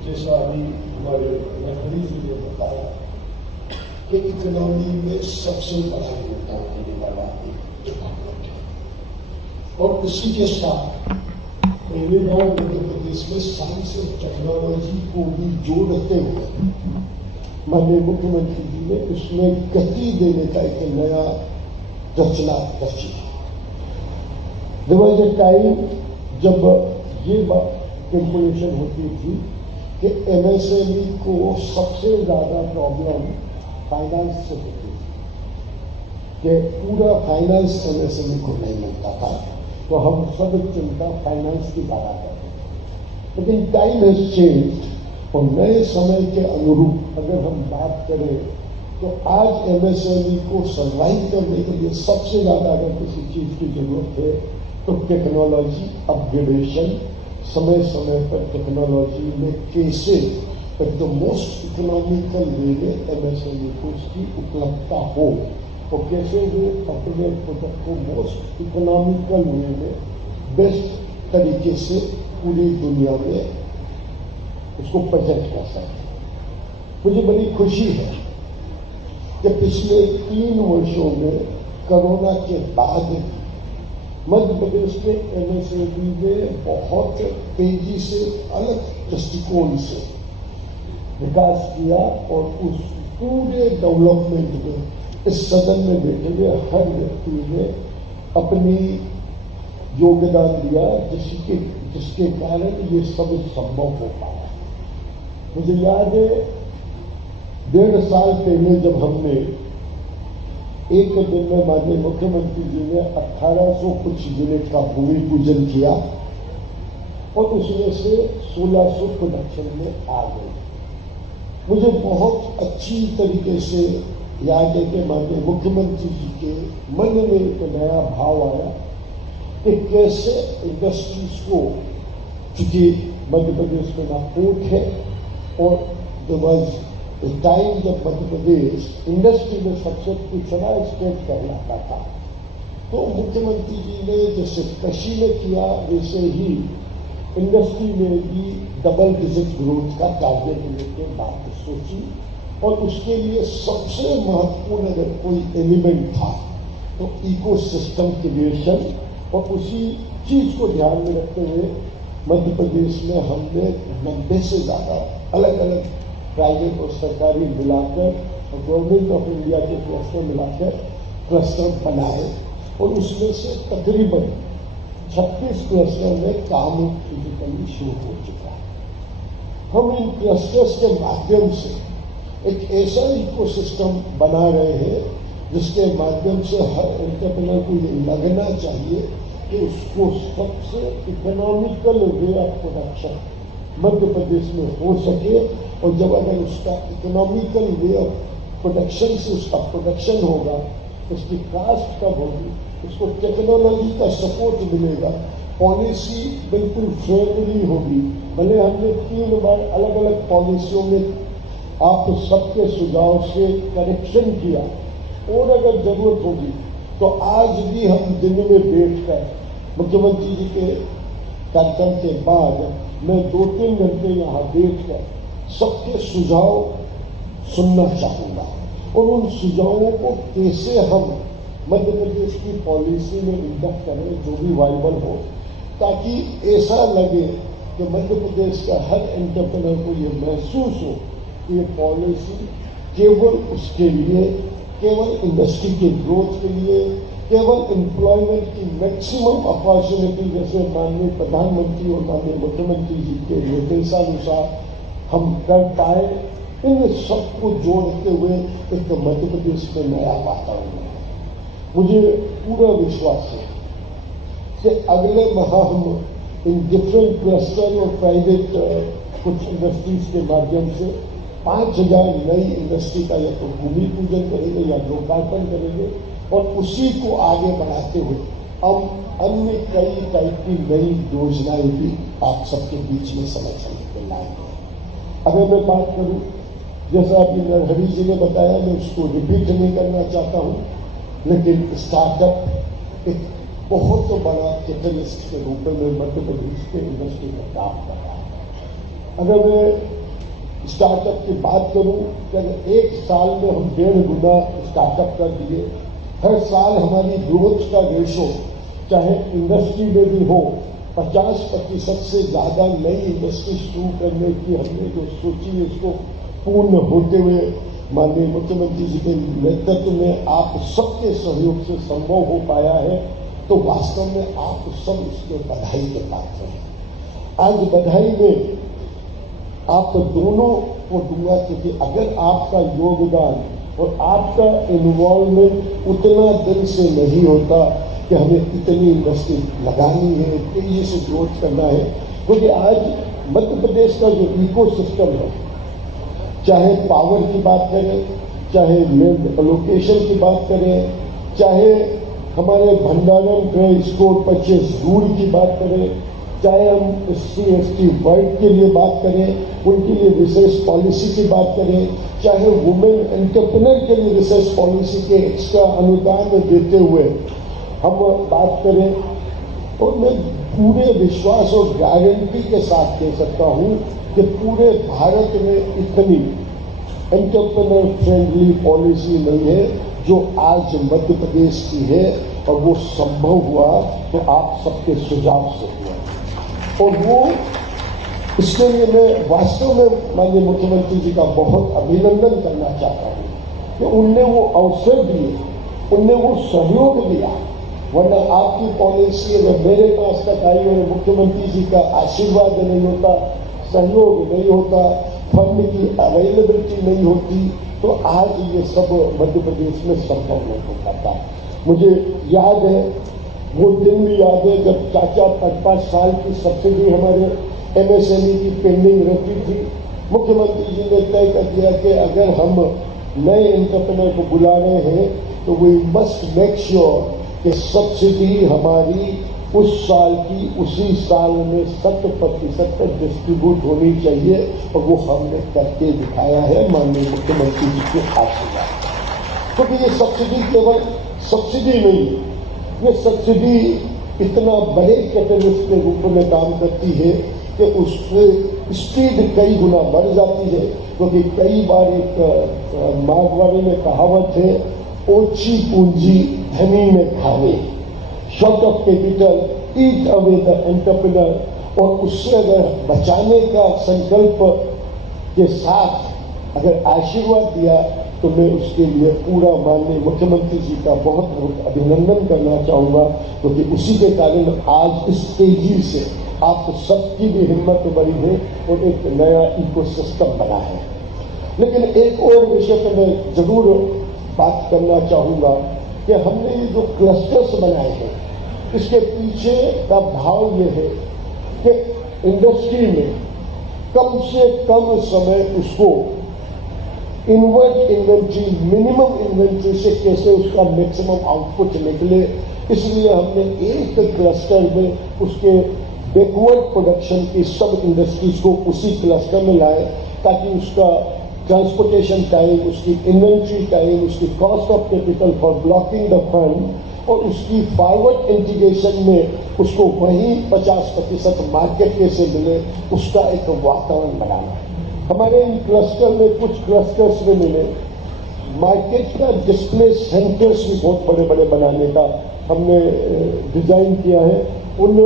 जैसा अभी हमारे नरहरी जी ने बताया कि इकोनॉमी में सबसे बड़ा योगदान देने वाला एक डिपार्टमेंट है और इसी के साथ पहली बार मध्य प्रदेश में साइंस और टेक्नोलॉजी को भी जोड़ते हुए माननीय मुख्यमंत्री जी ने उसमें गति देने का एक नया रचना रची। देयर वाज अ टाइम जब ये बात कैलकुलेशन होती थी कि MSME को सबसे ज्यादा प्रॉब्लम फाइनेंस से होती थी, कि पूरा फाइनेंस MSME को नहीं मिलता था, तो हम सब चिंता फाइनेंस की ज्यादा करते। लेकिन टाइम हैज चेंज्ड और नए समय के अनुरूप अगर हम बात करें तो आज MSME को सर्वाइव करने के लिए सबसे ज्यादा अगर किसी चीज की जरूरत है तो टेक्नोलॉजी अपग्रेडेशन, समय समय पर टेक्नोलॉजी में कैसे द मोस्ट इकोनॉमिकल वे में MSME को उसकी उपलब्धता हो और कैसे वो अपने प्रोडक्ट को मोस्ट इकोनॉमिकल वे में बेस्ट तरीके से पूरी दुनिया में उसको प्रेजेंट कर सकते। मुझे बड़ी खुशी है कि पिछले 3 वर्षों में कोरोना के बाद मध्य प्रदेश के MSME में बहुत तेजी से अलग दृष्टिकोण से विकास किया और उस पूरे डेवलपमेंट में इस सदन में बैठे हुए हर व्यक्ति ने अपनी योगदान दिया, जिसके कारण ये सब संभव हो पाया। मुझे याद है 1.5 साल पहले जब हमने एक दिन में माननीय मुख्यमंत्री जी ने 1800 कुछ यूनिट का भूमि पूजन किया और उसमें से 1600 प्रोडक्शन में आ गए। मुझे बहुत अच्छी तरीके से याद है कि माननीय मुख्यमंत्री जी के मन में एक नया भाव आया कि कैसे इंडस्ट्रीज को, चूंकि मध्य प्रदेश में ना पोर्ट है और देयर टाइम जब मध्य प्रदेश इंडस्ट्री में सबसे पिछड़ा स्टेट कहलाता था, तो मुख्यमंत्री जी ने जैसे कृषि में किया वैसे ही इंडस्ट्री में भी डबल डिजिट ग्रोथ का टारगेट लेकर बात सोची और उसके लिए सबसे महत्वपूर्ण अगर कोई एलिमेंट था तो इकोसिस्टम क्रिएशन, और उसी चीज को ध्यान में रखते हुए मध्य प्रदेश में हमने 90 से ज्यादा अलग अलग प्राइवेट और सरकारी मिलाकर और गवर्नमेंट ऑफ इंडिया के क्लस्टर मिलाकर क्लस्टर बनाए और उसमें से तकरीबन 36 क्लस्टर में काम फिजिकली शुरू हो चुका है। हम इन क्लस्टर्स के माध्यम से एक ऐसा इकोसिस्टम बना रहे हैं जिसके माध्यम से हर एंटरप्रेन्योर को ये लगना चाहिए कि उसको सबसे economical way of production Madhya Pradesh में हो सके, और जब अगर उसका इकोनॉमिकल वे ऑफ प्रोडक्शन से उसका प्रोडक्शन होगा, उसकी कास्ट कब होगी, उसको टेक्नोलॉजी का सपोर्ट मिलेगा, पॉलिसी बिल्कुल फ्रेंडली होगी। भले हमने 3 बार अलग अलग पॉलिसियों में आप सबके सुझाव से करेक्शन किया, और अगर जरूरत होगी तो आज भी हम दिन में बैठकर मुख्यमंत्री जी के कार्यक्रम के बाद मैं 2-3 घंटे यहाँ बैठकर सबके सुझाव सुनना चाहूंगा और उन सुझावों को कैसे हम मध्य प्रदेश की पॉलिसी में इंडक्ट करें जो भी वायबल हो, ताकि ऐसा लगे कि मध्य प्रदेश का हर एंटरप्रेन्योर को ये महसूस हो कि ये पॉलिसी केवल उसके लिए, केवल इंडस्ट्री के ग्रोथ के लिए, केवल एम्प्लॉयमेंट की मैक्सिमम अपॉर्चुनिटी जैसे माननीय प्रधानमंत्री और माननीय मुख्यमंत्री जी के निर्देशानुसार हम कर पाए, इन सबको जोड़ते हुए एक मध्य प्रदेश में नया वातावरण है। मुझे पूरा विश्वास है कि अगले माह हम इन डिफरेंट क्लस्टर और प्राइवेट कुछ इंडस्ट्रीज के माध्यम से 5000 नई इंडस्ट्री का या तो भूमि पूजन करेंगे या लोकार्पण करेंगे, और उसी को आगे बढ़ाते हुए हम अन्य कई टाइप की नई योजनाएं भी आप सबके बीच में समझने के लायक है। अगर मैं बात करूं, जैसा अभी नरहरि जी ने बताया, मैं उसको रिपीट नहीं करना चाहता हूं, लेकिन स्टार्टअप एक बहुत बड़ा कैटलिस्ट के रूप में मध्य प्रदेश के इंडस्ट्री में काम कर रहा है। अगर मैं स्टार्टअप की बात करूं कि अगर 1 साल में हम 1.5 गुना स्टार्टअप कर दिए, हर साल हमारी ग्रोथ का रेशो चाहे इंडस्ट्री में भी हो 50% से ज्यादा नई इंडस्ट्री शुरू करने की हमने जो सोची है, इसको पूर्ण होते हुए माननीय मुख्यमंत्री जी के नेतृत्व में आप सबके सहयोग से संभव हो पाया है, तो वास्तव में आप सब इसके बधाई के पात्र हैं। आज बधाई में आप दोनों को दूंगा, क्योंकि अगर आपका योगदान और आपका इन्वॉल्वमेंट उतना दिन से नहीं होता कि हमें इतनी इंडस्ट्री लगानी है, तेजी से ग्रोथ करना है, क्योंकि आज मध्य प्रदेश का जो इकोसिस्टम है, चाहे पावर की बात करें, चाहे लैंड एलोकेशन की बात करें, चाहे हमारे भंडारण क्रय स्टोर परचेज रूल की बात करें, चाहे हम SC/ST वर्ग के लिए बात करें, उनके लिए विशेष पॉलिसी की बात करें, चाहे वुमेन एंटरप्रेन्योर के लिए विशेष पॉलिसी के एक्स्ट्रा अनुदान देते हुए हम बात करें, और मैं पूरे विश्वास और गारंटी के साथ कह सकता हूं कि पूरे भारत में इतनी एंटरप्रेन्योर फ्रेंडली पॉलिसी नहीं है जो आज मध्य प्रदेश की है, और वो संभव हुआ तो आप सबके सुझाव से हुआ। और वो इसके लिए मैं वास्तव में माननीय मुख्यमंत्री जी का बहुत अभिनंदन करना चाहता हूँ कि उनने वो अवसर दिए, उनने वो सहयोग दिया। वरना आपकी पॉलिसी अगर मेरे पास तक आई और मुख्यमंत्री जी का आशीर्वाद नहीं होता, सहयोग नहीं होता, फंड की अवेलेबिलिटी नहीं होती, तो आज ये सब मध्य प्रदेश में संभव नहीं हो पाता। मुझे याद है, वो दिन भी याद है जब 4-5 साल की सब्सिडी हमारे MSME की पेंडिंग रहती थी। मुख्यमंत्री जी ने तय कर दिया कि अगर हम नए एंटरप्रेन्योर को बुला रहे हैं तो वी मस्ट मेक श्योर कि सब्सिडी हमारी उस साल की उसी साल में 100% पर डिस्ट्रीब्यूट होनी चाहिए, और वो हमने करके दिखाया है माननीय मुख्यमंत्री जी के आशीर्वाद। क्योंकि ये सब्सिडी केवल सब्सिडी नहीं, ये सब्सिडी इतना बड़े कैटलिस्ट के रूप में काम करती है कि उससे स्पीड कई गुना बढ़ जाती है। क्योंकि कई बार एक मारवाड़ी में कहावत है, ओछी पूंजी धनी में खावे, short of capital eat away the entrepreneur. और उससे अगर बचाने का संकल्प के साथ अगर आशीर्वाद दिया तो मैं उसके लिए पूरा माननीय मुख्यमंत्री जी का बहुत बहुत अभिनंदन करना चाहूँगा, क्योंकि उसी के कारण आज इस तेजी से आप सबकी भी हिम्मत बढ़ी है और एक नया इकोसिस्टम बना है। लेकिन एक और विषय पर मैं जरूर बात करना चाहूँगा कि हमने ये जो क्लस्टर्स बनाए हैं, इसके पीछे का भाव ये है कि इंडस्ट्री में कम से कम समय उसको इनवर्ट इन्वेंट्री, मिनिमम इन्वेंट्री से कैसे उसका मैक्सिमम आउटपुट निकले, इसलिए हमने एक क्लस्टर में उसके बैकवर्ड प्रोडक्शन की सब इंडस्ट्रीज को उसी क्लस्टर में लाए, ताकि उसका ट्रांसपोर्टेशन टाइम, उसकी इन्वेंट्री टाइम, उसकी cost of capital for blocking the fund और उसकी फॉरवर्ड इंटीग्रेशन में उसको वही 50% मार्केट कैसे मिले, उसका एक वातावरण बनाना। हमारे इन क्लस्टर में कुछ क्लस्टर्स में मिले मार्केट का डिस्प्ले सेंटर्स भी बहुत बड़े बड़े बनाने का हमने डिजाइन किया है। उन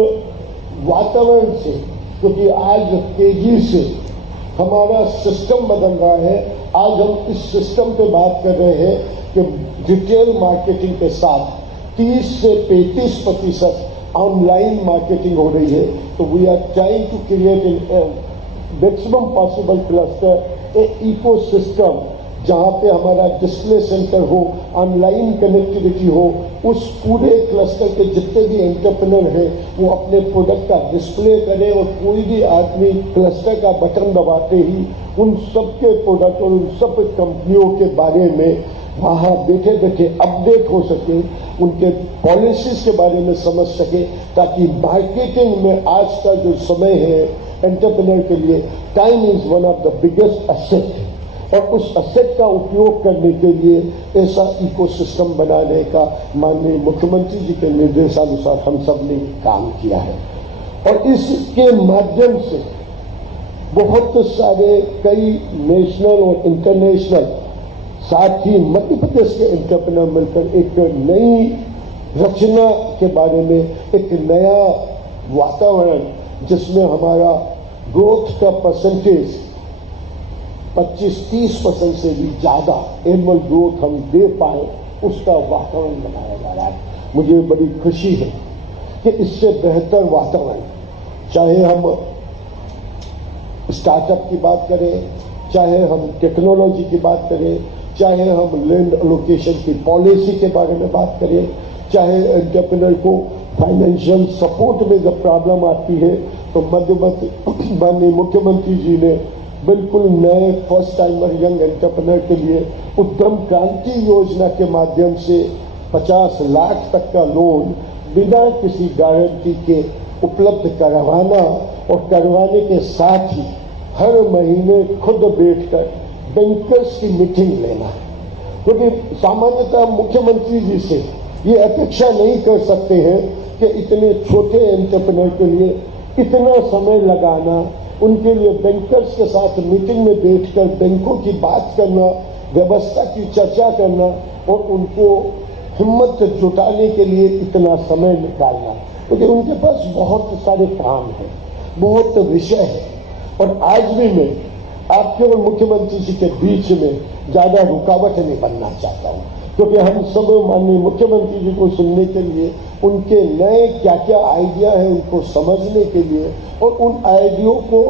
वातावरण से, क्योंकि आज तेजी से हमारा सिस्टम बदल रहा है, आज हम इस सिस्टम पे बात कर रहे हैं कि रिटेल मार्केटिंग के साथ 30 से 35% ऑनलाइन मार्केटिंग हो रही है। तो we are trying to create maximum possible cluster, एक इकोसिस्टम जहाँ पे हमारा डिस्प्ले सेंटर हो, ऑनलाइन कनेक्टिविटी हो, उस पूरे क्लस्टर के जितने भी एंटरप्रेन्योर हैं वो अपने प्रोडक्ट का डिस्प्ले करें और कोई भी आदमी क्लस्टर का बटन दबाते ही उन सब के प्रोडक्ट और उन सब कंपनियों के बारे में वहाँ बैठे बैठे अपडेट हो सके, उनके पॉलिसीज के बारे में समझ सके, ताकि मार्केटिंग में आज का जो समय है एंटरप्रेन्योर के लिए, time is one of the biggest asset, और उस एसेट का उपयोग करने के लिए ऐसा इकोसिस्टम बनाने का माननीय मुख्यमंत्री जी के निर्देशानुसार हम सब ने काम किया है। और इसके माध्यम से बहुत सारे कई नेशनल और इंटरनेशनल, साथ ही मध्य प्रदेश के एंटरप्रेन्योर मिलकर एक नई रचना के बारे में, एक नया वातावरण जिसमें हमारा ग्रोथ का परसेंटेज 25-30% से भी ज्यादा एनुअल ग्रोथ हम दे पाए, उसका वातावरण बनाया जा रहा है। मुझे बड़ी खुशी है कि इससे बेहतर वातावरण, चाहे हम स्टार्टअप की बात करें, चाहे हम टेक्नोलॉजी की बात करें, चाहे हम लैंड एलोकेशन की पॉलिसी के बारे में बात करें, चाहे एंटरप्रेन्योर को फाइनेंशियल सपोर्ट में जब प्रॉब्लम आती है तो माननीय मुख्यमंत्री जी ने बिल्कुल नए फर्स्ट टाइमर यंग एंटरप्रेन्योर के लिए उद्यम क्रांति योजना के माध्यम से 50 लाख तक का लोन बिना किसी गारंटी के उपलब्ध करवाना, और करवाने के साथ ही हर महीने खुद बैठकर बैंकर्स की मीटिंग लेना। क्योंकि सामान्यतः मुख्यमंत्री जी से ये अपेक्षा नहीं कर सकते हैं कि इतने छोटे एंटरप्रेन्योर के लिए इतना समय लगाना, उनके लिए बैंकर्स के साथ मीटिंग में बैठकर बैंकों की बात करना, व्यवस्था की चर्चा करना और उनको हिम्मत जुटाने के लिए इतना समय निकालना, क्योंकि उनके पास बहुत सारे काम हैं, बहुत विषय है। और आज भी मैं आपके और मुख्यमंत्री जी के बीच में ज्यादा रुकावट नहीं बनना चाहता हूं, क्योंकि हम सब माननीय मुख्यमंत्री जी को सुनने के लिए, उनके नए क्या क्या आइडिया है उनको समझने के लिए, और उन आइडियो को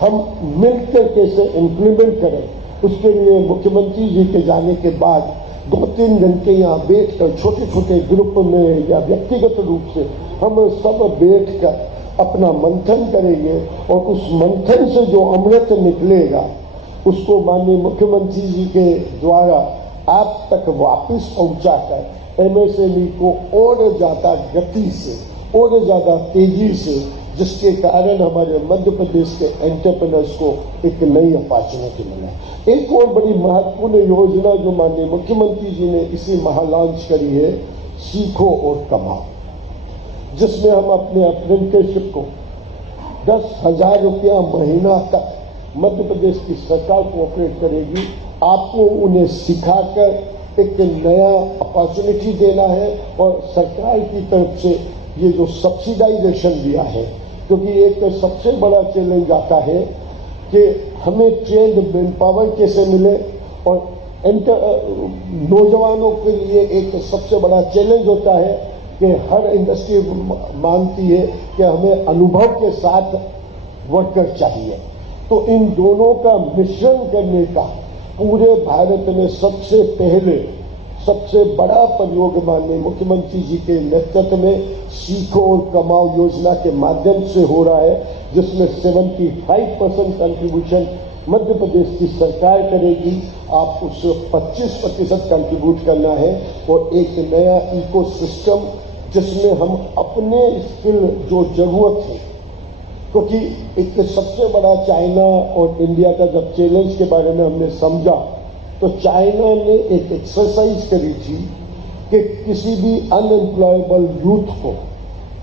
हम मिलकर कैसे इम्प्लीमेंट करें, उसके लिए मुख्यमंत्री जी के जाने के बाद 2-3 घंटे यहाँ बैठकर छोटे छोटे ग्रुप में या व्यक्तिगत रूप से हम सब बैठकर अपना मंथन करेंगे, और उस मंथन से जो अमृत निकलेगा उसको माननीय मुख्यमंत्री जी के द्वारा आप तक वापस पहुंचाकर एमएसएमई को और ज्यादा गति से और ज्यादा तेजी से, जिसके कारण हमारे मध्य प्रदेश के एंटरप्रेन्योर्स को एक नई अपॉर्चुनिटी मिला। एक और बड़ी महत्वपूर्ण योजना जो माननीय मुख्यमंत्री जी ने इसी माह लॉन्च करी है, सीखो और कमाओ, जिसमें हम अपने अप्रेंटिसशिप को 10,000 रुपया महीना तक मध्य प्रदेश की सरकार कोऑपरेट करेगी। आपको उन्हें सिखाकर एक नया अपॉर्चुनिटी देना है, और सरकार की तरफ से ये जो सब्सिडाइजेशन दिया है, क्योंकि एक सबसे बड़ा चैलेंज आता है कि हमें ट्रेंड मैन पावर कैसे मिले, और नौजवानों के लिए एक सबसे बड़ा चैलेंज होता है कि हर इंडस्ट्री मानती है कि हमें अनुभव के साथ वर्कर चाहिए। तो इन दोनों का मिश्रण करने का पूरे भारत में सबसे पहले सबसे बड़ा प्रयोग माननीय मुख्यमंत्री जी के नेतृत्व में सीखो और कमाओ योजना के माध्यम से हो रहा है, जिसमें 75% कंट्रीब्यूशन मध्य प्रदेश की सरकार करेगी। आप उससे 25% कंट्रीब्यूट करना है, और एक नया इकोसिस्टम जिसमें हम अपने स्किल जो जरूरत है, क्योंकि एक सबसे बड़ा चाइना और इंडिया का जब चैलेंज के बारे में हमने समझा, तो चाइना ने एक एक्सरसाइज करी थी कि किसी भी अनएम्प्लॉयबल यूथ को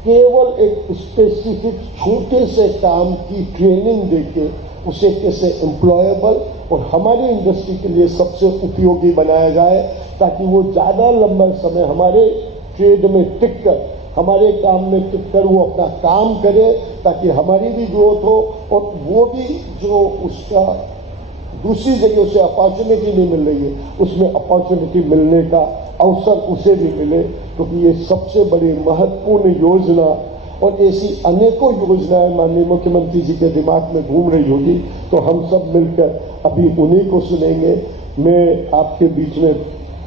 केवल एक स्पेसिफिक छोटे से काम की ट्रेनिंग देके उसे कैसे एम्प्लॉयबल और हमारी इंडस्ट्री के लिए सबसे उपयोगी बनाया जाए, ताकि वो ज़्यादा लंबा समय हमारे ट्रेड में टिक कर, हमारे काम में टिक कर वो अपना काम करे, ताकि हमारी भी ग्रोथ हो, और वो भी जो उसका दूसरी जगह से अपॉर्चुनिटी नहीं मिल रही है उसमें अपॉर्चुनिटी मिलने का अवसर उसे भी मिले। क्योंकि ये सबसे बड़ी महत्वपूर्ण योजना, और ऐसी अनेकों योजनाएं माननीय मुख्यमंत्री जी के दिमाग में घूम रही होगी, तो हम सब मिलकर अभी उन्हीं को सुनेंगे। मैं आपके बीच में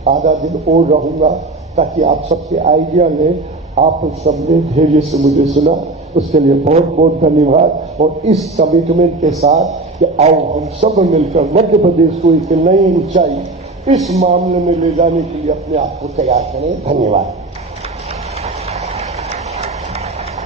आधा दिन और रहूंगा ताकि आप सबके आइडिया लें। आप सबने धैर्य से मुझे सुना, उसके लिए बहुत बहुत धन्यवाद। और इस कमिटमेंट के साथ कि आओ हम सब मिलकर मध्य प्रदेश को एक नई ऊंचाई इस मामले में ले जाने के लिए अपने आप को तैयार करें। धन्यवाद।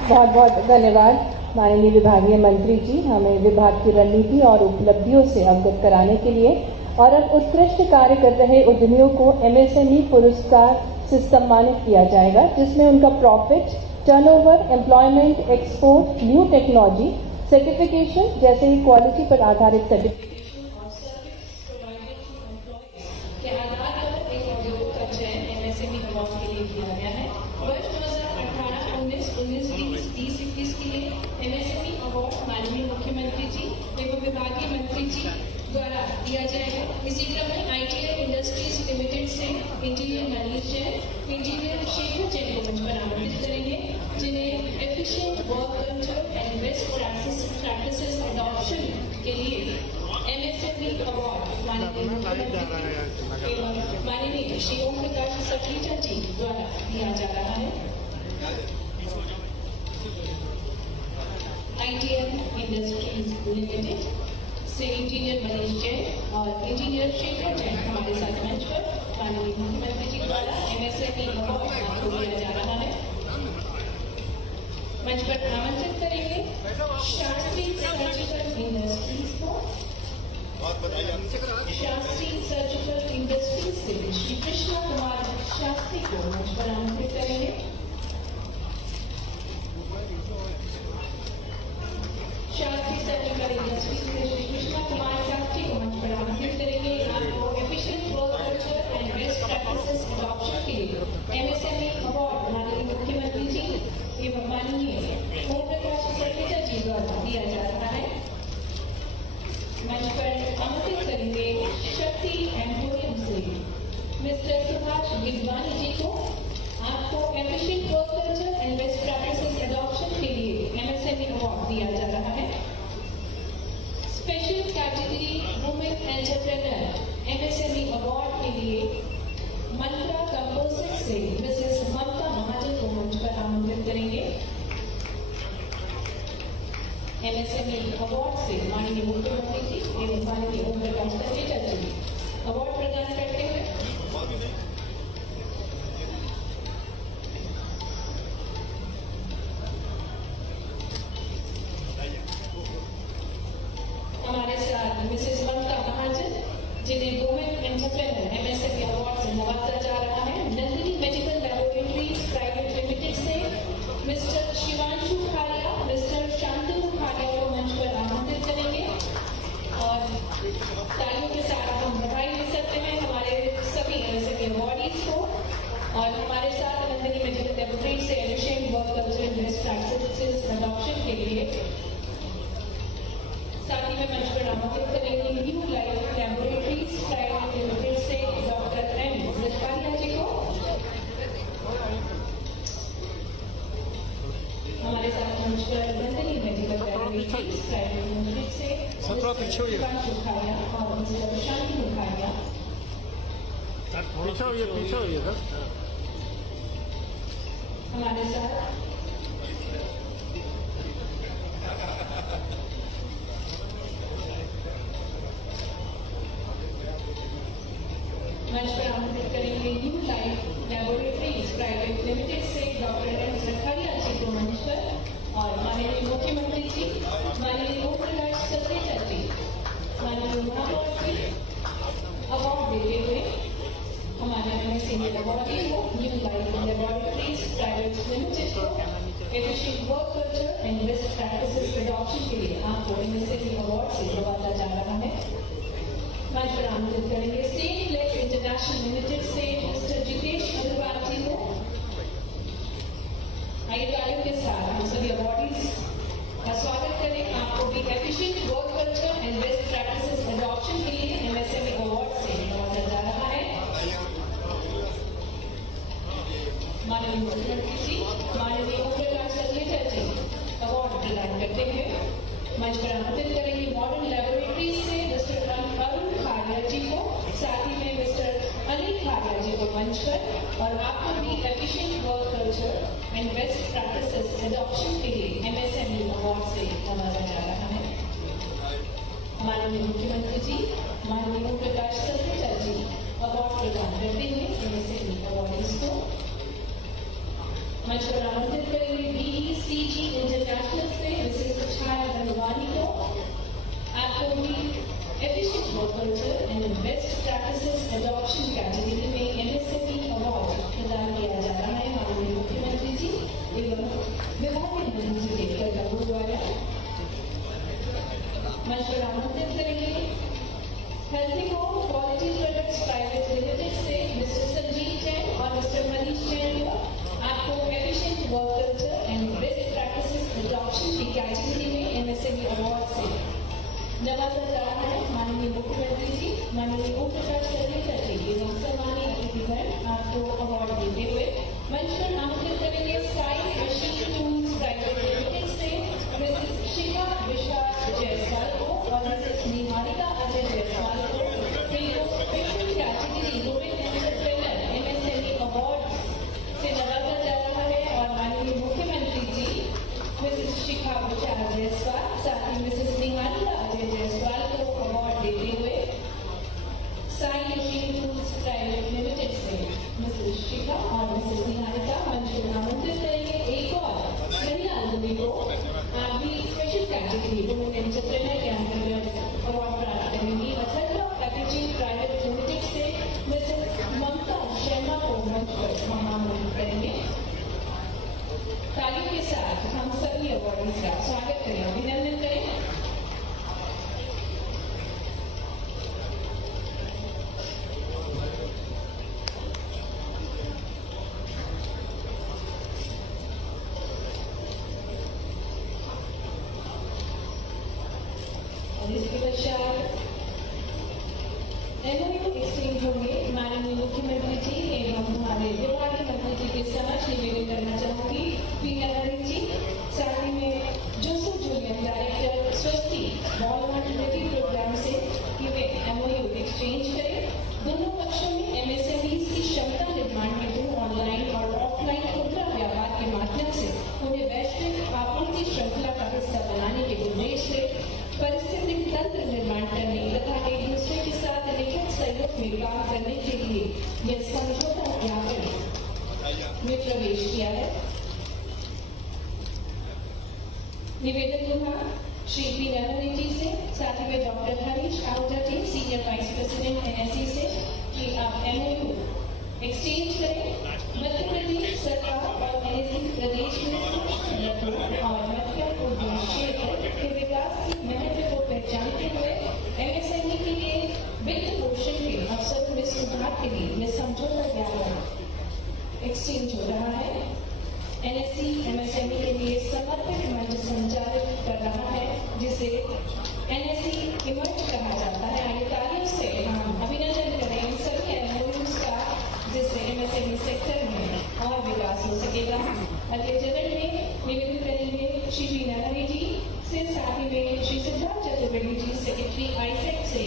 बहुत बहुत धन्यवाद माननीय विभागीय मंत्री जी, हमें विभाग की रणनीति और उपलब्धियों से अवगत कराने के लिए। और अब उत्कृष्ट कार्य कर रहे उद्यमियों को एमएसएमई पुरस्कार से सम्मानित किया जाएगा, जिसमें उनका profit, turnover, employment, export, new technology, certification जैसे ही क्वालिटी पर आधारित सर्टिफिकेशन और सर्विस प्रोवाइडेड टू एम्प्लॉयज के आधार पर एक उद्योग का चयन एमएसएमई अवार्ड के लिए किया गया है। वर्ष 2018-19, 19-20, 20-21 के लिए एमएसएमई अवार्ड माननीय मुख्यमंत्री जी एवं विभागीय मंत्री जी द्वारा दिया जाएगा। इसी क्रम में आईटीआई इंडस्ट्रीज लिमिटेड से इंजीनियर मनीष जैन, इंजीनियर शेखर जैन को मंच पर आमंत्रित करेंगे, जिन्हें efficient work culture and best practices adoption के लिए एमएसएमई अवार्ड माननीय मुख्यमंत्री एवं माननीय श्री ओम प्रकाश सखीजा जी द्वारा दिया जा रहा है। आईटीआई इंडस्ट्रीज लिमिटेड से इंजीनियर मनीष जैन और इंजीनियर शेखर जैन हमारे साथ मंच पर माननीय मुख्यमंत्री जी द्वारा एमएसएमई अवार्ड को दिया जा रहा है। मंच पर आमंत्रित करेंगे शास्त्री सर्जिकल इंडस्ट्रीज को। शास्त्री सर्जिकल इंडस्ट्रीज से श्री कृष्णा कुमार शास्त्री को मंच पर आमंत्रित करेंगे। शास्त्री सर्जिकल इंडस्ट्रीज से श्री कृष्णा कुमार शास्त्री को मंच पर आमंत्रित करेंगे। आपको efficient work culture and best practices adoption के लिए एमएसएमई अवार्ड माननीय मुख्यमंत्री जी एवं माननीय ओम प्रकाश सखीजा जी द्वारा दिया जा रहा है। अवार्ड से माननीय मुख्यमंत्री जी एवं माननीय ओम प्रकाश धनखेड़ जी अवार्ड प्रदान करते हुए हमारे साथ मिसेस ममता महाजन जिन्हें वुमेन एंटरप्रेन्योर MSME अवार्ड से नवाजा जा रहा है। Nandini medical laboratories private limited से मिस्टर शिवांशु खारिया, मिस्टर शांतनु खारिया को मंच पर आमंत्रित करेंगे और तालियों के साथ हम बधाई दे सकते हैं हमारे सभी MSME अवार्डीज को। और हमारे साथ नंदिनी मेडिकल लैबोरेटरीज से addition work culture and best practices adoption के लिए साथ ही में मंच पर आमंत्रित करेंगे new life laboratories private limited से डॉक्टर M जसपालिया जी को। हमारे साथ मंच पर Nandini medical laboratories private limited से शिवांशु खारिया और मिस्टर शांतनु खारिया। हमारे साथ मंच पर आमंत्रित करेंगे new life laboratories private limited से डॉक्टर M जखरिया जी को मंच पर और माननीय मुख्यमंत्री जी माननीय ओम प्रकाश धनखेड़ जी माननीय महापौर जी अवार्ड देते हुए हमारे MSME अवार्डी को New life laboratories private Limited को efficient work culture and best practices adoption के लिए आपको MSME अवार्ड से नवाजा जा रहा है। मंच पर आमंत्रित करेंगे सेंट फ्लैग इंटरनेशनल लिमिटेड से मिस्टर जितेश अग्रवाल जी को। आइए तालियों के साथ हम सभी अवार्डीज का स्वागत करें। आपको भी efficient work culture and best practices adoption के लिए MSME अवार्ड से नवाजा जा रहा है। माननीय मुख्यमंत्री जी माननीय ओम प्रकाश धनखेड़ जी अवार्ड प्रदान करते हैं। मंच पर आमंत्रित करेंगे मॉडर्न लैबोरेटरीज से मिस्टर अरुण खारिया जी को, साथ ही में मिस्टर अनिल खारिया जी को मंच पर और आपको भी efficient work culture and best practices adoption के लिए MSME अवार्ड से नवाजा जा रहा है। माननीय मुख्यमंत्री जी माननीय ओम प्रकाश धनखेड़ जी अवार्ड प्रदान करते हैं MSME अवार्डीज को। मंच पर आमंत्रित करेंगे BECG इंटरनेशनल से मिसेस छाया बलवानी को। आपको भी efficient work culture and best practices adoption category में MSME अवार्ड प्रदान किया जा रहा है माननीय मुख्यमंत्री जी एवं विभागीय मंत्री जी के कदमों द्वारा। मंच पर आमंत्रित करेंगे हेल्थिको क्वालिटी प्रोडक्ट्स प्राइवेट लिमिटेड से मिस्टर संजीव जैन और मिस्टर मनीष जैन को। आपको efficient work culture and best practices adoption की कैटेगरी में MSME अवार्ड से नवाजा जा रहा है माननीय मुख्यमंत्री जी माननीय ओम प्रकाश धनखेड़ जी एवं सम्मानीय अतिथिगण आपको अवार्ड देते हुए मंच पर आमंत्रित करेंगे Sai machine tools private limited से मिसेस शिखा विशाल जायसवाल को और मिसेस निहारिका अजय जायसवाल को special category women entrepreneur MSME award से नवाजा जा रहा है। और माननीय मुख्यमंत्री जी मिसेस शिखा विशाल जायसवाल साथ ही मिसेस निहारिका अजय जायसवाल को अवार्ड देते हुए Sai machine tools private limited से मिसेस शिखा और मिसेस निहारिका मंच पर आमंत्रित करेंगे। एक और महिला अतिथि को आप भी स्पेशल कैटेगरी वुमेन एंटरप्रेन्योर के अंतर्गत अवार्ड प्राप्त करेंगी। अथर्वा पैकेजिंग प्राइवेट लिमिटेड से मिसेस ममता शर्मा को मंच पर आमंत्रित करेंगे। तालियों के साथ हम सभी अवार्डीज का स्वागत करें, अभिनंदन करें। और इसके पश्चात MOU एक्सचेंज होंगे। माननीय मुख्यमंत्री जी एवं हमारे विभागीय मंत्री जी के समक्ष निवेदन करना चाहूंगी पी नरहरि जी, साथ ही में जोसेफ जूलियन डायरेक्टर स्वस्ति वॉलमार्ट रिलेटिव प्रोग्राम से कि वे MOU एक्सचेंज करें। दोनों पक्षों में MSMEs की क्षमता निर्माण हेतु ऑनलाइन और ऑफलाइन खुदरा व्यापार के माध्यम से उन्हें वैश्विक आपूर्ति श्रृंखला का हिस्सा बनाने के उद्देश्य से काम करने के लिए यह समझौता ज्ञापन में प्रवेश किया है। निवेदन दूंगा श्री पी नरहरि जी से, साथ ही में डॉक्टर हरीश आहूजा जी, सीनियर वाइस प्रेसिडेंट एनएससी से, कि आप एमओयू एक्सचेंज करें। मध्य प्रदेश सरकार और एनएससी प्रदेश में और मध्य उद्योग क्षेत्र के विकास के महत्व को पहचानते हुए एमएसएमई के लिए वित्त पोषण के अवसरों में सुधार के लिए यह समझौता ज्ञापन एक्सचेंज हो रहा है। एनएससी एमएसएमई के लिए समर्पित मंच संचालित कर रहा है, जिसे एनएससी इमर्ज कहा जाता है। आइए तालियों से हम अभिनंदन करें इन सभी एमओयूज का, जिससे एमएसएमई सेक्टर में और विकास हो सकेगा। अगले चरण में निवेदन करेंगे श्री पी नरहरि जी से, साथ ही में श्री सिद्धार्थ चतुर्वेदी जी, सेक्रेटरी आईसेक्ट से,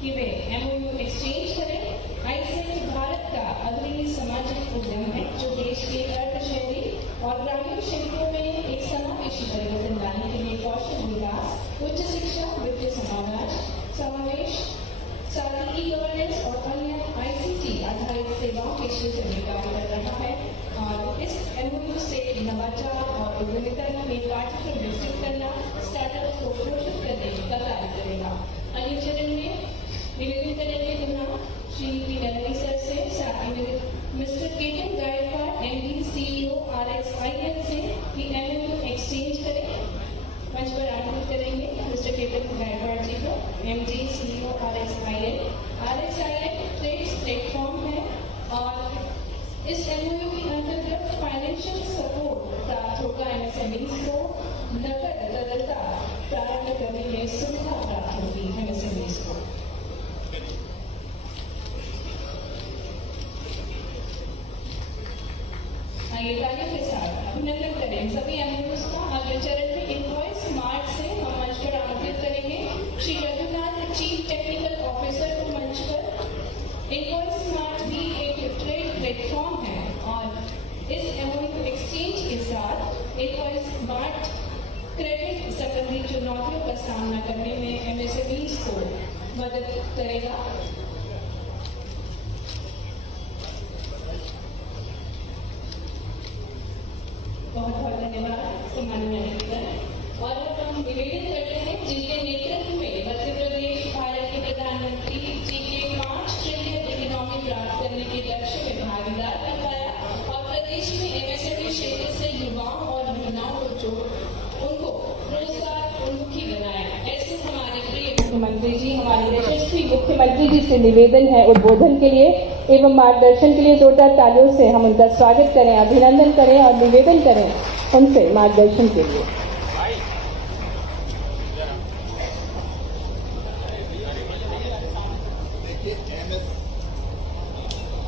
कि वे एमओयू एक्सचेंज करें। आईसेक्ट भारत का अग्रणी सामाजिक उद्यम है, जो देश के अर्ध शहरी और ग्रामीण क्षेत्रों में एक समावेशी परिवर्तन लाने के लिए कौशल विकास, उच्च शिक्षा, वित्तीय समावेश, साथ ही गवर्नेंस और अन्य आईसीटी आधारित सेवाओं के क्षेत्र में काम कर रहा है। और इस एमओयू से नवाचार और उद्यमिता में पाठ्यक्रम विकसित करना, स्टार्टअप को प्रोत्साहित करने का कार्य करेगा। अगले चरण में निवेदन करेंगे पुनः श्री पी नरहरि सर से, साथ ही में mister Ketan Gaikwad, MD CEO RXIL से, कि एमओयू एक्सचेंज करें। मंच पर आमंत्रित करेंगे मिस्टर केतन गायकवाड़ जी को, MD CEO RXIL। RXIL TReDS platform है और इस एमओयू के अंतर्गत फाइनेंशियल सपोर्ट प्राप्त होगा। एमएसएमईज को नकद तरलता प्रारंभ करने में सुविधा प्राप्त होगी। एमएसएमईज को आइए तालियों के साथ अभिनंदन करें सभी एमओयूज का। अगले चरण में इनवॉइस स्मार्ट से हम मंच पर आमंत्रित करेंगे Shri Raghunath, chief technical officer को मंच पर। इनवॉइस स्मार्ट भी एक ट्रेड प्लेटफॉर्म है और इस एमओयू एक्सचेंज के साथ इनवॉइस स्मार्ट क्रेडिट संबंधी चुनौतियों का सामना करने में एमएसएमईज को मदद करेगा। बहुत बहुत धन्यवाद सम्माननीय निवेदन। और अब हम निवेदन करते हैं जिनके नेतृत्व में मध्य प्रदेश भारत के प्रधानमंत्री जी के 5 ट्रिलियन इकोनॉमी प्राप्त करने के लक्ष्य में भागीदार बन पाया और प्रदेश में एमएसएमई क्षेत्र से युवाओं और महिलाओं को जोड़ उनको रोजगार उन्मुखी बनाया। ऐसे हमारे प्रिय मुख्यमंत्री जी, हमारे यशस्वी मुख्यमंत्री जी से निवेदन है उद्बोधन के लिए एवं मार्गदर्शन के लिए जोरदार तालियों से हम उनका स्वागत करें, अभिनंदन करें और निवेदन करें उनसे मार्गदर्शन के लिए।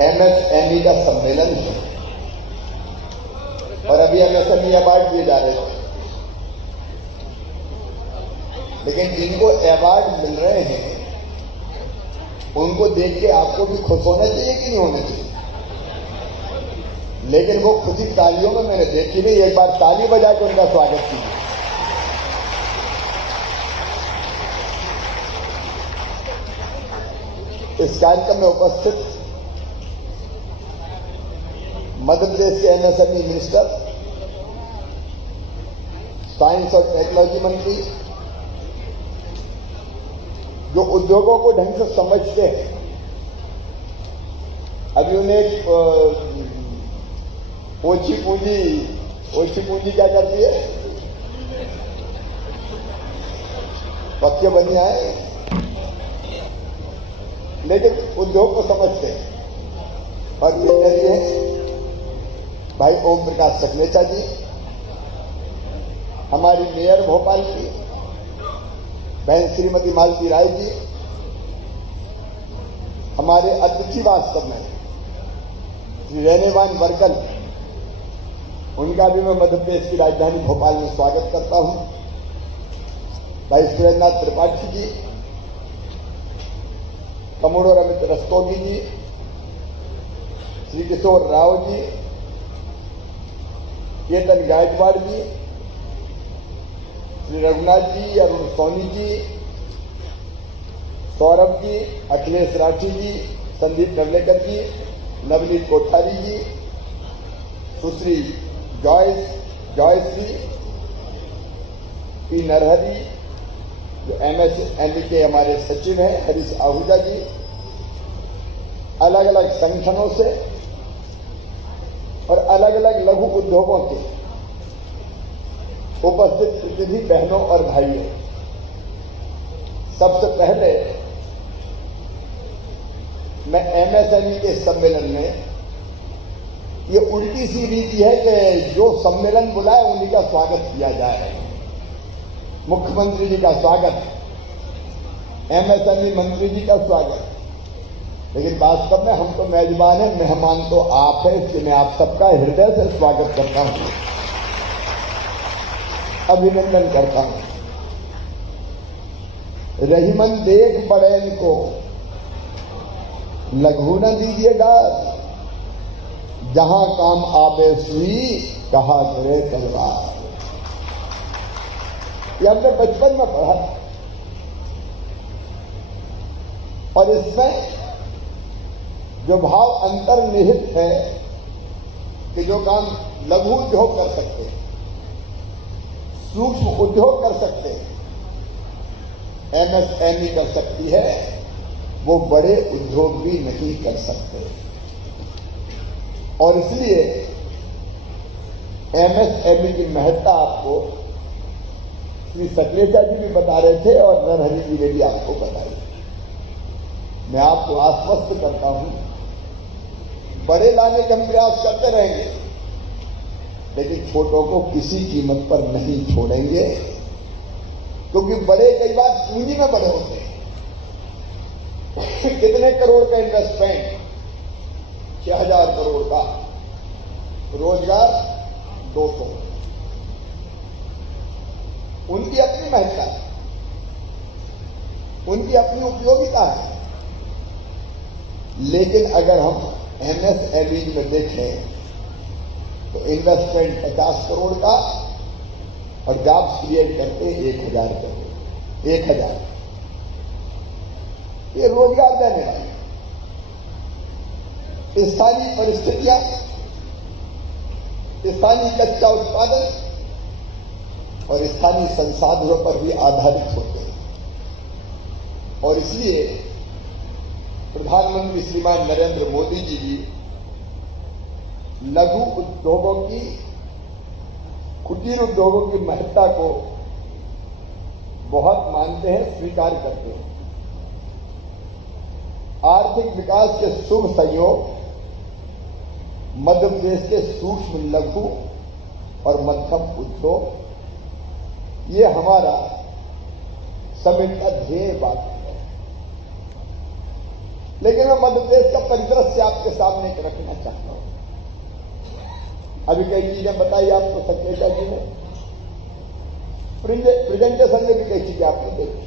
एमएसएमई का सम्मेलन है और अभी एमएसएमई अवार्ड दिए जा रहे थे, लेकिन जिनको अवार्ड मिल रहे हैं उनको देख के आपको भी खुश होना चाहिए कि नहीं होना चाहिए? लेकिन वो खुशी तालियों में मैंने देखी नहीं। एक बार ताली बजा के उनका स्वागत कीजिए। इस कार्यक्रम में उपस्थित मध्य प्रदेश के एमएसएमई मिनिस्टर, साइंस और टेक्नोलॉजी मंत्री, जो उद्योगों को ढंग से समझते हैं। अभी उन्हें ओछी पूंजी क्या करती है? पक्के बनिया है, लेकिन उद्योग को समझते हैं। और ये भाई ओम प्रकाश सकलेचा जी, हमारी मेयर भोपाल की बहन श्रीमती मालती राय जी, हमारे अतिथि वास्तव में श्री रेनेवान वर्कल, उनका भी मैं मध्य प्रदेश की राजधानी भोपाल में स्वागत करता हूं। भाई सुरेंद्रनाथ त्रिपाठी जी, कमोडोर अमित रस्तोगी जी, श्री किशोर राव जी, केतन गायकवाड़ जी, श्री रघुनाथ जी, अरुण सोनी जी, सौरभ जी, अखिलेश राठी जी, संदीप नवलेकर जी, नवनीत कोठारी जी, सुश्री जॉयस जी, पी नरहरी, जो MSME के हमारे सचिव हैं, हरीश आहूजा जी, अलग अलग संगठनों से और अलग अलग लघु उद्योगों के उपस्थित प्रतिनिधि बहनों और भाइयों, सबसे पहले मैं MSME के सम्मेलन में, ये उल्टी सी रीति है कि जो सम्मेलन बुलाए उन्हीं का स्वागत किया जाए। मुख्यमंत्री जी का स्वागत, MSME मंत्री जी का स्वागत, लेकिन वास्तव में हम तो मेजबान हैं, मेहमान तो आप हैं, इसलिए मैं आप सबका हृदय से स्वागत करता हूं, अभिनंदन करता हूं। रहीमन देख बड़ैन को लघु न दीजिएगा, जहां काम आवे सुई कहा करे तलवार। ये हमने बचपन में पढ़ा और इसमें जो भाव अंतर्निहित है कि जो काम लघु उद्योग कर सकते हैं, सूक्ष्म उद्योग कर सकते हैं, MSME कर सकती है, वो बड़े उद्योग भी नहीं कर सकते। और इसलिए MSME की महत्ता आपको श्री सकलेचा जी भी बता रहे थे और नरहरि जी ने भी आपको बताई। मैं आपको आश्वस्त करता हूं, बड़े लाने के हम प्रयास करते रहेंगे, लेकिन छोटों को किसी कीमत पर नहीं छोड़ेंगे, क्योंकि बड़े कई बार पूंजी में बड़े होते हैं। कितने करोड़ का इन्वेस्टमेंट, 6000 करोड़ का, रोजगार 200, उनकी अपनी महत्ता है, उनकी अपनी उपयोगिता है। लेकिन अगर हम MSME में देखें तो इन्वेस्टमेंट 50 करोड़ का और जॉब्स क्रिएट करते 1000 करोड़, 1000, ये रोजगार देने वाले। स्थानीय परिस्थितियां, स्थानीय कच्चा उत्पादन और स्थानीय संसाधनों पर भी आधारित होते हैं। और इसलिए प्रधानमंत्री श्रीमान नरेंद्र मोदी जी भी लघु उद्योगों की, कुटीर उद्योगों की महत्ता को बहुत मानते हैं, स्वीकार करते हैं। आर्थिक विकास के शुभ संयोग मध्य प्रदेश के सूक्ष्म, लघु और मध्यम उद्योग, ये हमारा समिट का ध्येय बात है। लेकिन मैं मध्य प्रदेश का परिदृश्य आपके सामने रखना चाहता हूं। अभी कई चीजें बताई आपको सकलेचा जी ने, प्रेजेंटेशन में भी कई चीजें आपने देखी,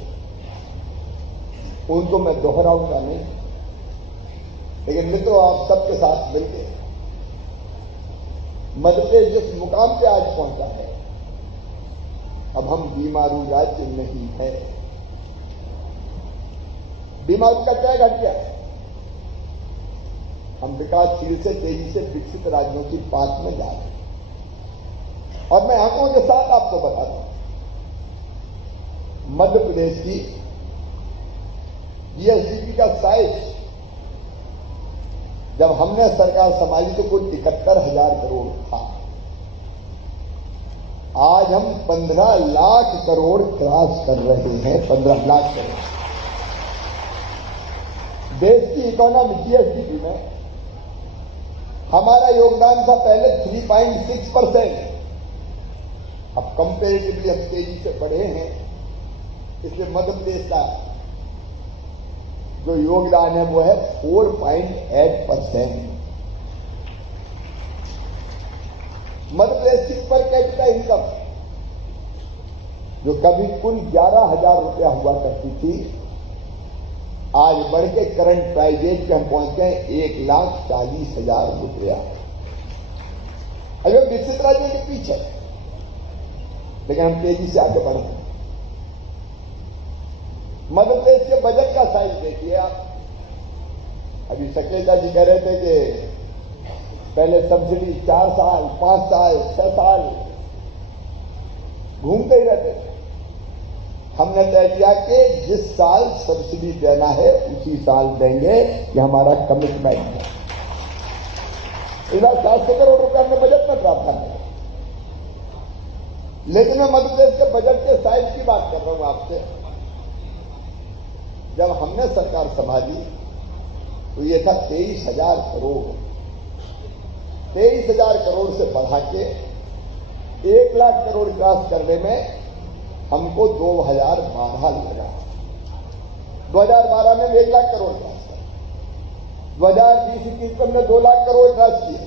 उनको मैं दोहराऊंगा नहीं। लेकिन मित्रों, आप सबके साथ मिलकर मध्य प्रदेश जिस मुकाम पे आज पहुंचा है, अब हम बीमारू राज्य नहीं है। बीमारू का क्या घट गया? हम विकासशील से, तेजी से विकसित राज्यों की बात में जा रहे हैं। और मैं आंकड़ों के साथ आपको बताता हूं, मध्य प्रदेश की GSDP का साइज जब हमने सरकार संभाली तो कुल 71,000 करोड़ था। आज हम 15 लाख करोड़ क्रॉस कर रहे हैं, 15 लाख करोड़। देश की इकोनॉमी GSDP में हमारा योगदान था पहले 3.6%, अब कंपेरेटिवली हम तेजी से बढ़े हैं। इसलिए मध्य प्रदेश का जो योगदान है वो है 4.8%। मध्य प्रदेश की पर कैपिटा इनकम जो कभी कुल 11,000 रुपया हुआ करती थी, आज बढ़ के करंट प्राइवेट पे हम पहुंच गए 1,40,000 रुपया। अगर विकसित राज्यों के पीछे, लेकिन हम तेजी से आगे बढ़े। मध्य प्रदेश के बजट का साइज देखिए आप, अभी सकेता जी कह रहे थे कि पहले सब्सिडी 4 साल, 5 साल, 6 साल घूमते ही रहते थे। हमने तय किया कि जिस साल सब्सिडी देना है उसी साल देंगे, ये हमारा कमिटमेंट है। इस बार 700 करोड़ रुपए हमने बजट में प्रावधान किया। लेकिन मैं मध्य प्रदेश के बजट के साइज की बात कर रहा हूं आपसे। जब हमने सरकार संभाली तो ये था 23,000 करोड़। 23,000 करोड़ से बढ़ा के 1 लाख करोड़ क्रॉस करने में हमको 2012 लगा। 2012 में 1 लाख करोड़ क्रॉस किया। 2020-21 में हमने 2 लाख करोड़ क्रॉस किए।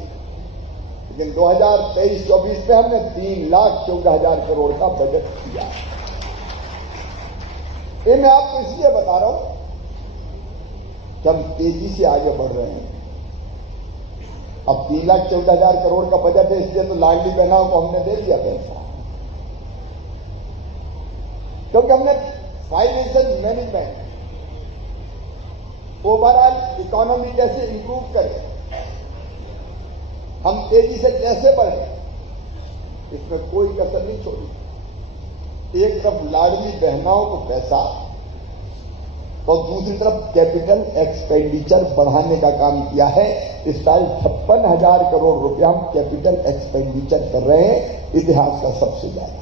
लेकिन 2023-24 में हमने 3,14,000 करोड़ का बजट किया। ये मैं आपको इसलिए बता रहा हूं कि हम तेजी से आगे बढ़ रहे हैं। अब 3,14,000 करोड़ का बजट है, इसलिए तो लाडली बहनाओं को हमने दे दिया पैसा, क्योंकि हमने फाइनेंशियल मैनेजमेंट, ओवरऑल इकोनॉमी कैसे इंप्रूव करें, हम तेजी से कैसे बढ़े, इसमें कोई कसर नहीं छोड़ी। एक तरफ लाडली बहनाओं को पैसा और दूसरी तरफ कैपिटल एक्सपेंडिचर बढ़ाने का काम किया है। इस साल 56,000 करोड़ रुपया हम कैपिटल एक्सपेंडिचर कर रहे हैं, इतिहास का सबसे ज्यादा।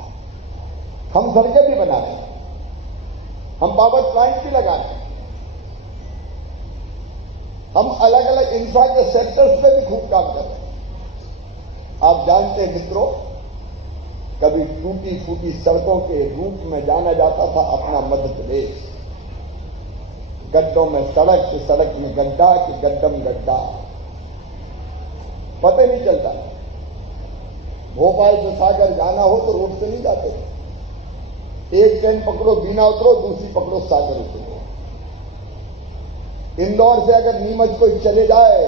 हम सड़कें भी बना रहे हैं, हम पावर प्लांट भी लगा रहे हैं, हम अलग अलग इंफ्रा के सेक्टर्स में भी खूब काम कर रहे हैं। आप जानते हैं मित्रों, कभी टूटी फूटी सड़कों के रूप में जाना जाता था अपना मध्य प्रदेश। गड्ढों में सड़क, सड़क में गड्ढा, कि गड्ढम गड्ढा, पता नहीं चलता। भोपाल से सागर जाना हो तो रोड से नहीं जाते, एक ट्रेन पकड़ो बीना उतरो, दूसरी पकड़ो सागर उतरो। इंदौर से अगर नीमच कोई चले जाए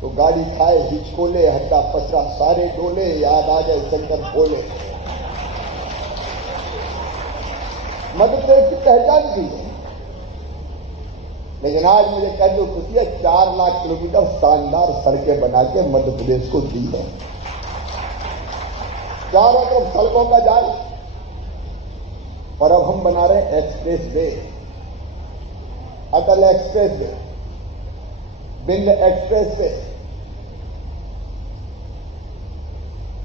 तो गाड़ी खाए हिचकोले, हड्डा पसरा सारे डोले, याद आ जाए शंकर भोले। मध्य प्रदेश की पहचान भी है। लेकिन आज मुझे कह दो खुशी है, 4 लाख किलोमीटर शानदार सड़कें बना के मध्य प्रदेश को दी है। चारों तरफ सड़कों का जाल, और अब हम बना रहे हैं expressway, Atal expressway, Vindhya expressway,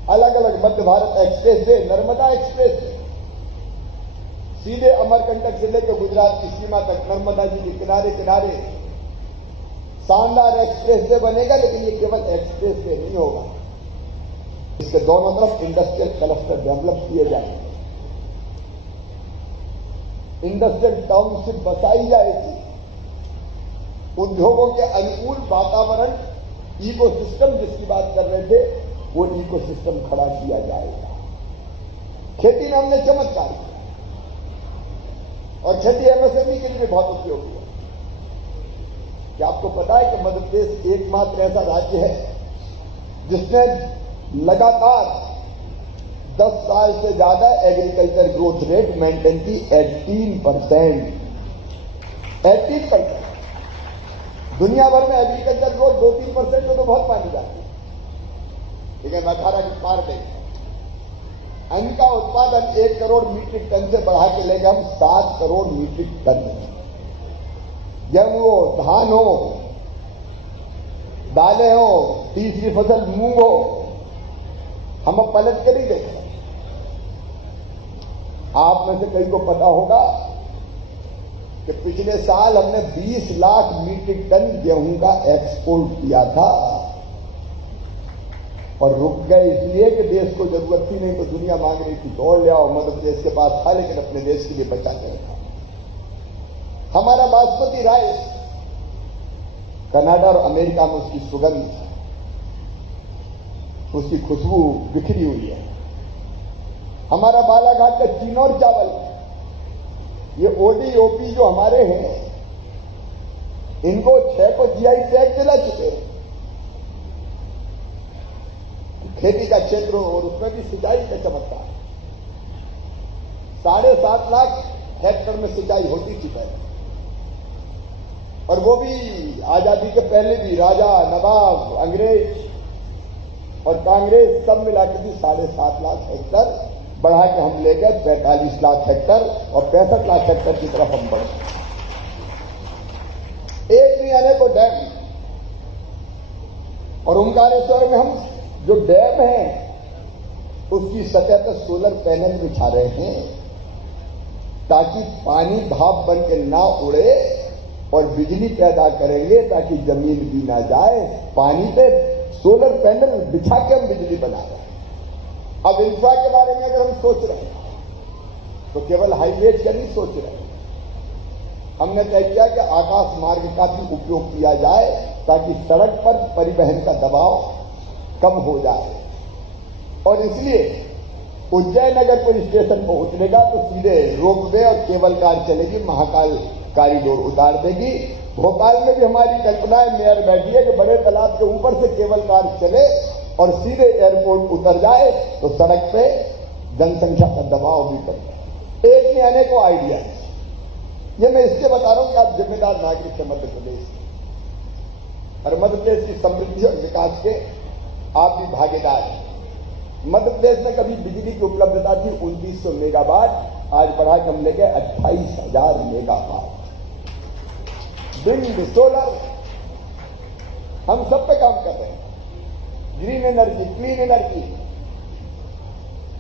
अलग अलग Madhya Bharat expressway, Narmada expressway, सीधे अमरकंटक से लेकर गुजरात की सीमा तक नर्मदा जी के किनारे किनारे शानदार एक्सप्रेस वे बनेगा। लेकिन ये केवल एक्सप्रेस वे नहीं होगा, इसके दोनों तरफ इंडस्ट्रियल क्लस्टर डेवलप किए जाएंगे, इंडस्ट्रियल टाउनशिप बसाई जाएगी, उद्योगों के अनुकूल वातावरण, इकोसिस्टम जिसकी बात कर रहे थे वो इकोसिस्टम खड़ा किया जाएगा। खेती में हमने चमत्कार किया, और खेती एमएसएमई के लिए भी बहुत उपयोगी है। क्या आपको पता है कि मध्य प्रदेश एकमात्र ऐसा राज्य है जिसने लगातार 10 साल से ज्यादा एग्रीकल्चर ग्रोथ रेट मेंटेन की 18%। 18%। दुनिया भर में एग्रीकल्चर ग्रोथ 2-3% में तो बहुत मानी जाती है, लेकिन 18 के पार देंगे। अन्न का उत्पादन 1 करोड़ मीट्रिक टन से बढ़ा के लेके हम 7 करोड़ मीट्रिक टन। गेहूं हो, धान हो, दालें हो, तीसरी फसल मूंग हो, हम अब पलट के नहीं देख रहे। आप में से कई को पता होगा कि पिछले साल हमने 20 लाख मीट्रिक टन गेहूं का एक्सपोर्ट किया था, और रुक गए इसलिए कि देश को जरूरत थी, नहीं तो दुनिया मांग रही थी तो और ले आओ। मध्य प्रदेश के पास था, लेकिन अपने देश के लिए बचा के रखा। हमारा बासमती राइस कनाडा और अमेरिका में उसकी सुगंध, उसकी खुशबू बिखरी हुई है। हमारा बालाघाट का चिनौर चावल, ये ओडी ओपी जो हमारे हैं, इनको 6 को जीआई टैग दिला चुके हैं। खेती का क्षेत्र और उसमें भी सिंचाई का चमत्कार। 7.5 लाख हेक्टेयर में सिंचाई होती थी पहले, और वो भी आजादी के पहले भी राजा, नवाब, अंग्रेज और कांग्रेस सब मिला के भी 7.5 लाख हेक्टर बढ़ा के हम ले गए 45 लाख हेक्टर और 65 लाख हेक्टर की तरफ हम बढ़े। एक नहीं अनेकों डैम, और ओंकारेश्वर में हम जो डैम है उसकी सतह पर सोलर पैनल बिछा रहे हैं ताकि पानी भाप बन के ना उड़े और बिजली पैदा करेंगे ताकि जमीन भी ना जाए। पानी पे सोलर पैनल बिछा के हम बिजली बना रहे हैं। अब इंफ्रा के बारे में अगर हम सोच रहे हैं तो केवल हाईवेज का नहीं सोच रहे हैं, हमने तय किया कि आकाश मार्ग का भी उपयोग किया जाए ताकि सड़क पर परिवहन का दबाव कम हो जाए। और इसलिए उज्जैन अगर कोई स्टेशन पर उतरेगा तो सीधे रोपवे और केबल कार चलेगी, महाकाल कॉरिडोर उतार देगी। भोपाल में भी हमारी कल्पना है, मेयर बैठी है कि बड़े तालाब के ऊपर से केबल कार चले और सीधे एयरपोर्ट उतर जाए तो सड़क पे जनसंख्या का दबाव भी कम है। एक नहीं अनेकों आइडिया, ये मैं इसलिए बता रहा हूं कि आप जिम्मेदार नागरिक है मध्य प्रदेश के, और मध्य प्रदेश की समृद्धि और विकास के आप भी भागीदार हैं। मध्य प्रदेश में कभी बिजली की उपलब्धता थी 2900 मेगावाट, आज बढ़ा के हम ले गए 28,000 मेगावाट। विंड, सोलर, हम सब पे काम कर रहे हैं। Green energy, clean energy,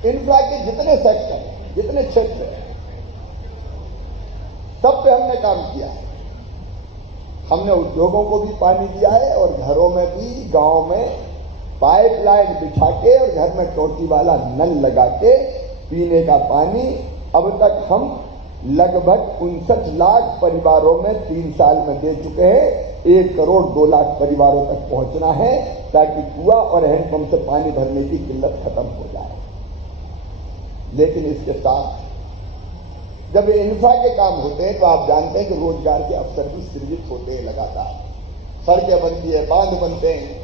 infra के जितने सेक्टर हैं, जितने क्षेत्र हैं, सब पे हमने काम किया है। हमने उद्योगों को भी पानी दिया है और घरों में भी, गांव में पाइपलाइन बिछा के और घर में टोटी वाला नल लगा के पीने का पानी अब तक हम लगभग 59 लाख परिवारों में 3 साल में दे चुके हैं। 1 करोड़ 2 लाख परिवारों तक पहुंचना है ताकि कुआं और हैंडपंप से पानी भरने की किल्लत खत्म हो जाए। लेकिन इसके साथ जब इंफ्रा के काम होते हैं तो आप जानते हैं कि रोजगार के अवसर भी सृजित होते हैं लगातार। सड़कें बनती है, बांध बनते हैं,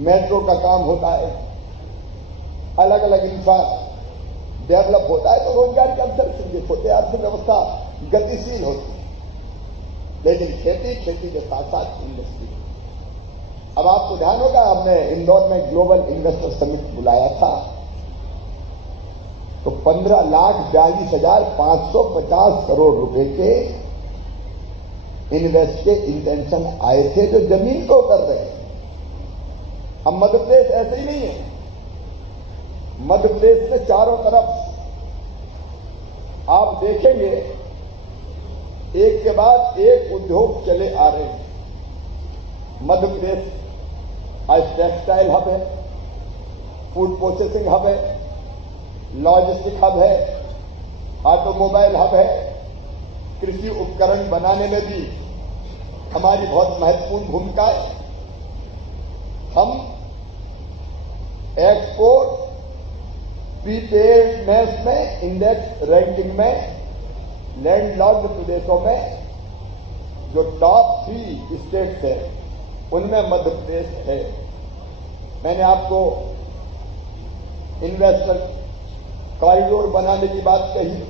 मेट्रो का काम होता है, अलग अलग इंफ्रा डेवलप होता है तो रोजगार के अवसर सृजित होते हैं, अर्थव्यवस्था गतिशील होती है। लेकिन खेती के साथ साथ इंडस्ट्री। अब आपको ध्यान होगा, हमने इंदौर में ग्लोबल इन्वेस्टर समिट बुलाया था तो 15,42,550 करोड़ रुपए के इन्वेस्ट के इंटेंशन आए थे जो जमीन को उतर रहे हैं। अब मध्य प्रदेश ऐसे ही नहीं है। मध्य प्रदेश में चारों तरफ आप देखेंगे एक के बाद एक उद्योग चले आ रहे हैं। मध्य प्रदेश आज टेक्सटाइल हब है, फूड प्रोसेसिंग हब है, लॉजिस्टिक हब है, ऑटोमोबाइल हब है। कृषि उपकरण बनाने में भी हमारी बहुत महत्वपूर्ण भूमिका है। हम एक्सपोर्ट प्रीपेयर्डनेस में इंडेक्स रैंकिंग में लैंडलॉक्ड प्रदेशों में जो टॉप 3 स्टेट्स हैं उनमें मध्य प्रदेश है। मैंने आपको इन्वेस्टर कॉरिडोर बनाने की बात कही,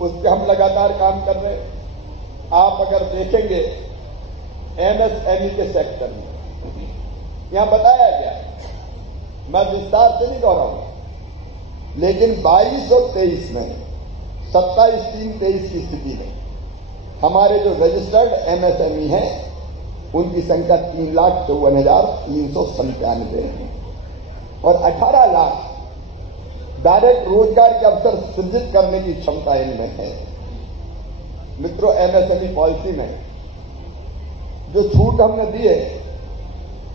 उस पर हम लगातार काम कर रहे हैं। आप अगर देखेंगे एमएसएमई के सेक्टर में यहां बताया गया, मैं विस्तार से नहीं दोहराऊंगा, लेकिन 22 और 23 में 27-3-23 की स्थिति में हमारे जो रजिस्टर्ड एमएसएमई हैं उनकी संख्या 3,54,397 है और 18 लाख डायरेक्ट रोजगार के अवसर सृजित करने की क्षमता इनमें है। मित्रों, एमएसएमई पॉलिसी में जो छूट हमने दी है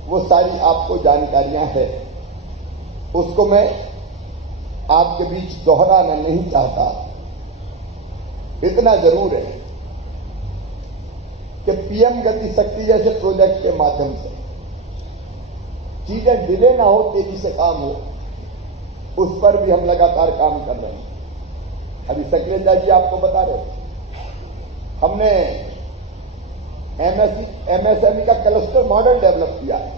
वो सारी आपको जानकारियां हैं, उसको मैं आपके बीच दोहराना नहीं चाहता। इतना जरूर है कि पीएम गति शक्ति जैसे प्रोजेक्ट के माध्यम से चीजें डिले ना हो, तेजी से काम हो, उस पर भी हम लगातार काम कर रहे हैं। अभी सक्रेता जी आपको बता रहे थे, हमने एमएसएमई का क्लस्टर मॉडल डेवलप किया है।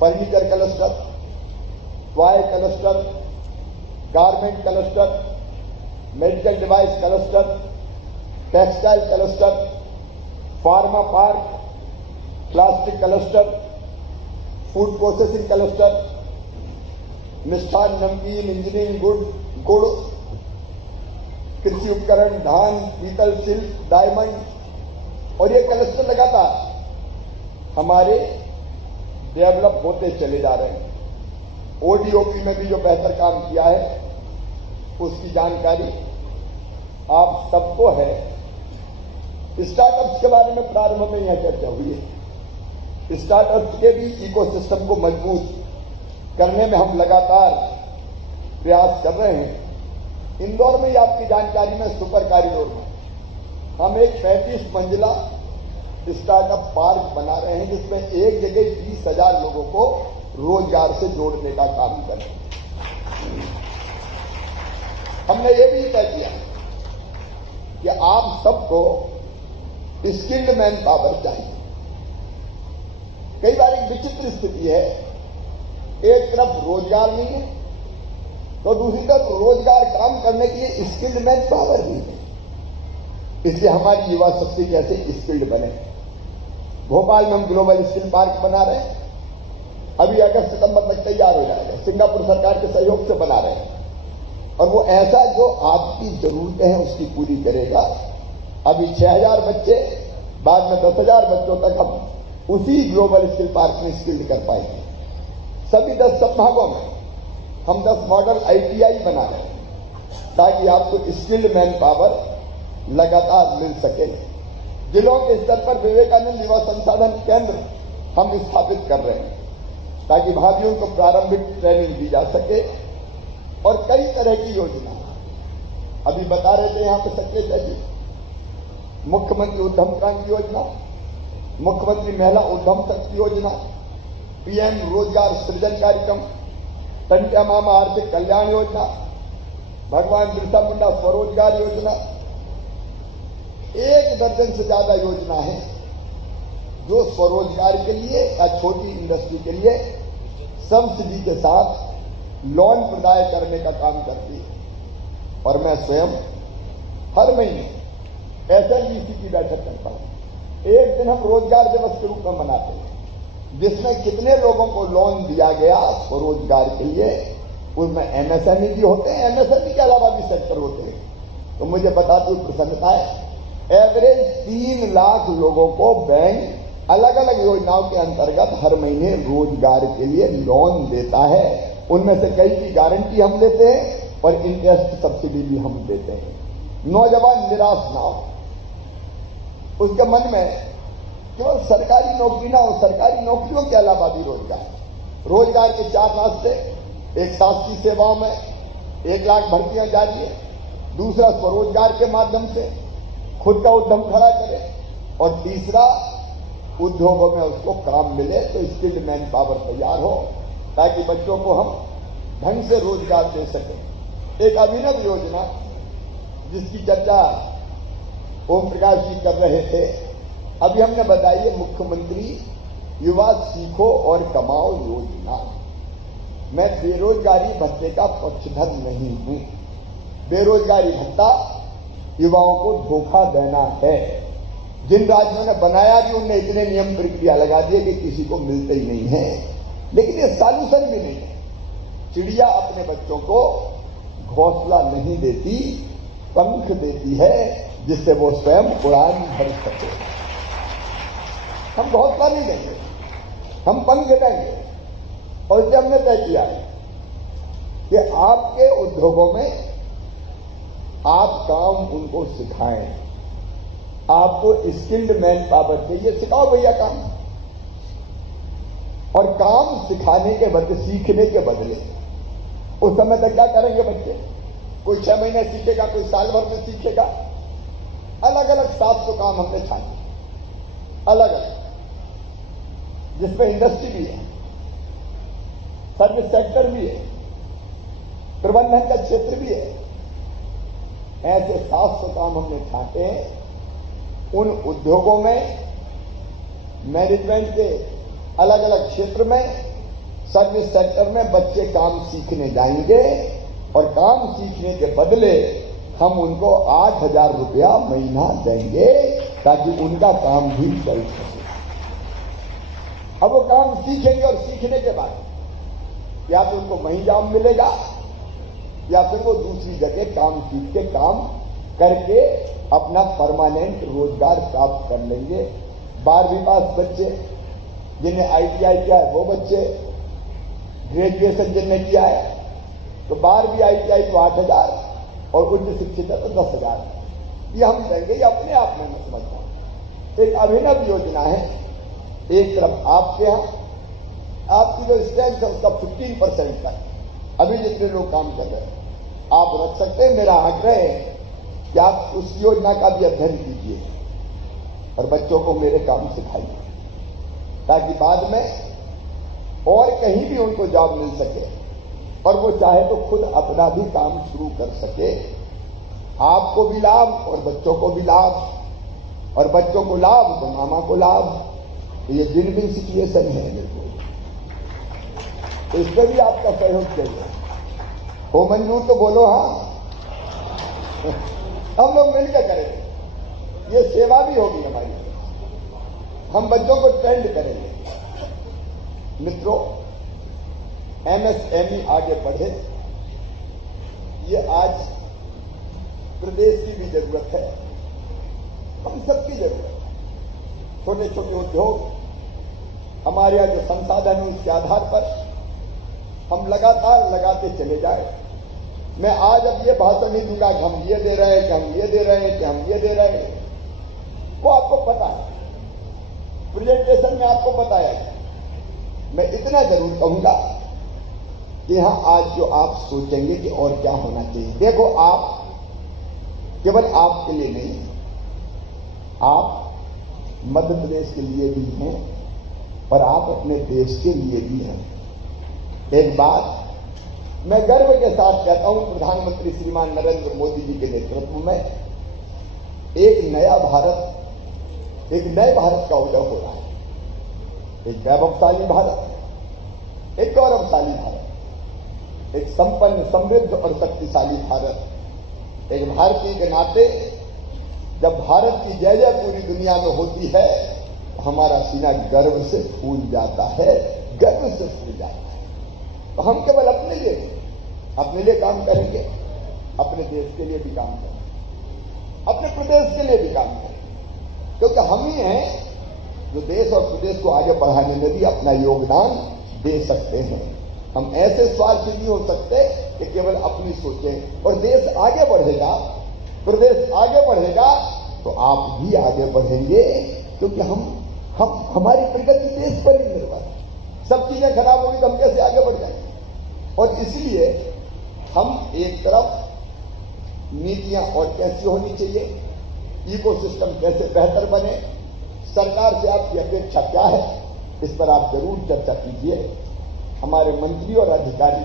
Furniture cluster, toy cluster, garment cluster, medical device cluster, textile cluster, pharma park, plastic cluster, food processing cluster, मिष्ठान, नमकीन, इंजीनियरिंग गुड़, कृषि उपकरण, धान, पीतल, सिल्क, डायमंड, और ये क्लस्टर लगातार हमारे डेवलप होते चले जा रहे हैं। ओडीओपी में भी जो बेहतर काम किया है उसकी जानकारी आप सबको है। स्टार्टअप्स के बारे में प्रारंभ में यह चर्चा हुई है। स्टार्टअप्स के भी इकोसिस्टम को मजबूत करने में हम लगातार प्रयास कर रहे हैं। इंदौर में ही आपकी जानकारी में सुपर कॉरिडोर में हम एक 35 मंजिला स्टार्टअप पार्क बना रहे हैं, जिसमें एक जगह 20,000 लोगों को रोजगार से जोड़ने का काम कर रहे हैं। हमने ये भी तय किया कि आप सबको स्किल्ड मैन पावर चाहिए। कई बार एक विचित्र स्थिति है, एक तरफ रोजगार नहीं है तो दूसरी तरफ रोजगार काम करने के लिए स्किल्ड मैन पावर नहीं है। इसलिए हमारी युवा शक्ति कैसे स्किल्ड बने। भोपाल में हम ग्लोबल स्किल पार्क बना रहे हैं, अभी अगस्त सितंबर तक तैयार हो जाएगा। सिंगापुर सरकार के सहयोग से बना रहे हैं, और वो ऐसा जो आपकी जरूरतें हैं उसकी पूरी करेगा। अभी 6,000 बच्चे, बाद में 10,000 बच्चों तक हम उसी ग्लोबल स्किल पार्क में स्किल्ड कर पाएंगे। सभी 10 संभागों में हम 10 मॉडल ITI बना रहे हैं ताकि आपको स्किल्ड मैन पावर लगातार मिल सके। जिलों के स्तर पर विवेकानंद युवा संसाधन केंद्र हम स्थापित कर रहे हैं ताकि भाइयों को प्रारंभिक ट्रेनिंग दी जा सके, और कई तरह की योजना अभी बता रहे थे यहां पे सक्रिय जी, मुख्यमंत्री उद्यम क्रांति योजना, मुख्यमंत्री महिला उद्यम शक्ति योजना, PM रोजगार सृजन कार्यक्रम, टंट्या मामा आर्थिक कल्याण योजना, भगवान बिरसा मुंडा स्वरोजगार योजना, 1 दर्जन से ज्यादा योजना है जो स्वरोजगार के लिए या छोटी इंडस्ट्री के लिए सब्सिडी के साथ लोन प्रदान करने का काम करती है। और मैं स्वयं हर महीने SNDC की बैठक करता हूं। एक दिन हम रोजगार दिवस के रूप में मनाते हैं, जिसमें कितने लोगों को लोन दिया गया स्वरोजगार के लिए। उसमें MSME भी होते हैं, MSME के अलावा भी सेक्टर होते हैं। तो मुझे बताते हुए प्रसन्नता है, एवरेज 3 लाख लोगों को बैंक अलग अलग योजनाओं के अंतर्गत हर महीने रोजगार के लिए लोन देता है। उनमें से कई की गारंटी हम देते हैं और इंटरेस्ट सब्सिडी भी हम देते हैं। नौजवान निराश ना हो, उसके मन में केवल सरकारी नौकरी ना हो, सरकारी नौकरियों के अलावा भी रोजगार के 4 रास्ते। एक शासकीय सेवाओं में 1 लाख भर्तियां जारी है, दूसरा स्वरोजगार के माध्यम से खुद का उद्यम खड़ा करे, और तीसरा उद्योगों में उसको काम मिले तो स्किल्ड मैन पावर तैयार हो ताकि बच्चों को हम ढंग से रोजगार दे सकें। एक अभिनव योजना जिसकी चर्चा ओम प्रकाश जी कर रहे थे, अभी हमने बताई है, मुख्यमंत्री युवा सीखो और कमाओ योजना। मैं बेरोजगारी भत्ते का पक्षधर नहीं हूं। बेरोजगारी भत्ता युवाओं को धोखा देना है। जिन राज्यों ने बनाया भी उनने इतने नियम प्रक्रिया लगा दिए कि किसी को मिलते ही नहीं है, लेकिन ये सॉल्यूशन भी नहीं है। चिड़िया अपने बच्चों को घोंसला नहीं देती, पंख देती है जिससे वो स्वयं उड़ान भर सके। हम घोंसला नहीं देंगे, हम पंख देंगे। और इसलिए हमने तय किया है कि आपके उद्योगों में आप काम उनको सिखाएं। आपको स्किल्ड मैन पावर चाहिए, सिखाओ भैया काम। और काम सिखाने के बदले, सीखने के बदले उस समय तक क्या करेंगे बच्चे? कोई 6 महीने सीखेगा, कोई साल भर में सीखेगा। अलग अलग 700 काम हमने छाने, अलग अलग, जिसमें इंडस्ट्री भी है, सर्विस सेक्टर भी है, प्रबंधन का क्षेत्र भी है। ऐसे 700 काम हमने छांटे हैं। उन उद्योगों में, मैनेजमेंट के अलग अलग क्षेत्र में, सर्विस सेक्टर में बच्चे काम सीखने जाएंगे और काम सीखने के बदले हम उनको 8,000 रुपया महीना देंगे ताकि उनका काम भी चल सके। अब वो काम सीखेंगे और सीखने के बाद या तो उनको वहीं जॉब मिलेगा या फिर वो दूसरी जगह काम सीख के काम करके अपना परमानेंट रोजगार प्राप्त कर लेंगे। 12वीं पास बच्चे जिन्हें ITI किया है वो बच्चे, ग्रेजुएशन जिन्हें किया है तो 12वीं ITI को 8,000 और उच्च शिक्षित है तो 10,000। ये हम देंगे, ये अपने आप में मैं समझता हूं एक अभिनव योजना है। एक तरफ आपके यहां आपकी जो स्ट्रेंथ है उसका 15% तक अभी जितने लोग काम कर रहे हैं आप रख सकते हैं। मेरा आग्रह है कि आप उस योजना का भी अध्ययन कीजिए और बच्चों को मेरे काम सिखाइए ताकि बाद में और कहीं भी उनको जॉब मिल सके और वो चाहे तो खुद अपना भी काम शुरू कर सके। आपको भी लाभ और बच्चों को भी लाभ, और बच्चों को लाभ तो मामा को लाभ। ये विन विन सिचुएशन है मेरे को, तो इसमें भी आपका सहयोग चाहिए। हो मंजूर तो बोलो हाँ। हम लोग मिलकर करेंगे, ये सेवा भी होगी हमारी। हम बच्चों को ट्रेंड करेंगे। मित्रों, MSME आगे बढ़े, ये आज प्रदेश की भी जरूरत है, हम सबकी जरूरत है। छोटे छोटे उद्योग हमारे यहाँ जो संसाधन है उसके आधार पर हम लगातार लगाते चले जाए। मैं आज अब ये भाषण नहीं दूंगा कि हम ये दे रहे हैं, कि हम ये दे रहे हैं, कि हम ये दे रहे हैं, वो आपको पता है, प्रेजेंटेशन में आपको बताया है। मैं इतना जरूर कहूंगा कि यहां आज जो आप सोचेंगे कि और क्या होना चाहिए, देखो आप केवल आपके लिए नहीं, आप मध्य प्रदेश के लिए भी हैं और आप अपने देश के लिए भी हैं। एक बात मैं गर्व के साथ कहता हूं, प्रधानमंत्री श्रीमान नरेंद्र मोदी जी के नेतृत्व में एक नए भारत का उदय हो रहा है। एक वैभवशाली भारत, एक गौरवशाली भारत, एक संपन्न, समृद्ध और शक्तिशाली भारत। एक भारतीय के नाते जब भारत की जय जय पूरी दुनिया में होती है तो हमारा सीना गर्व से फूल जाता है, गर्व से फूल जाता है। तो हम केवल अपने लिए काम करेंगे, अपने देश के लिए भी काम करेंगे, अपने प्रदेश के लिए भी काम करेंगे, क्योंकि हम ही हैं जो देश और प्रदेश को आगे बढ़ाने में भी अपना योगदान दे सकते हैं। हम ऐसे स्वार्थी नहीं हो सकते कि केवल अपनी सोचें। और देश आगे बढ़ेगा, प्रदेश आगे बढ़ेगा तो आप भी आगे बढ़ेंगे, क्योंकि हमारी प्रगति देश पर ही निर्भर है। सब चीजें खराब होगी तो हम कैसे आगे बढ़ जाएंगे। और इसलिए हम एक तरफ नीतियां और कैसी होनी चाहिए, इकोसिस्टम कैसे बेहतर बने, सरकार से आपकी अपेक्षा क्या है, इस पर आप जरूर चर्चा कीजिए। हमारे मंत्री और अधिकारी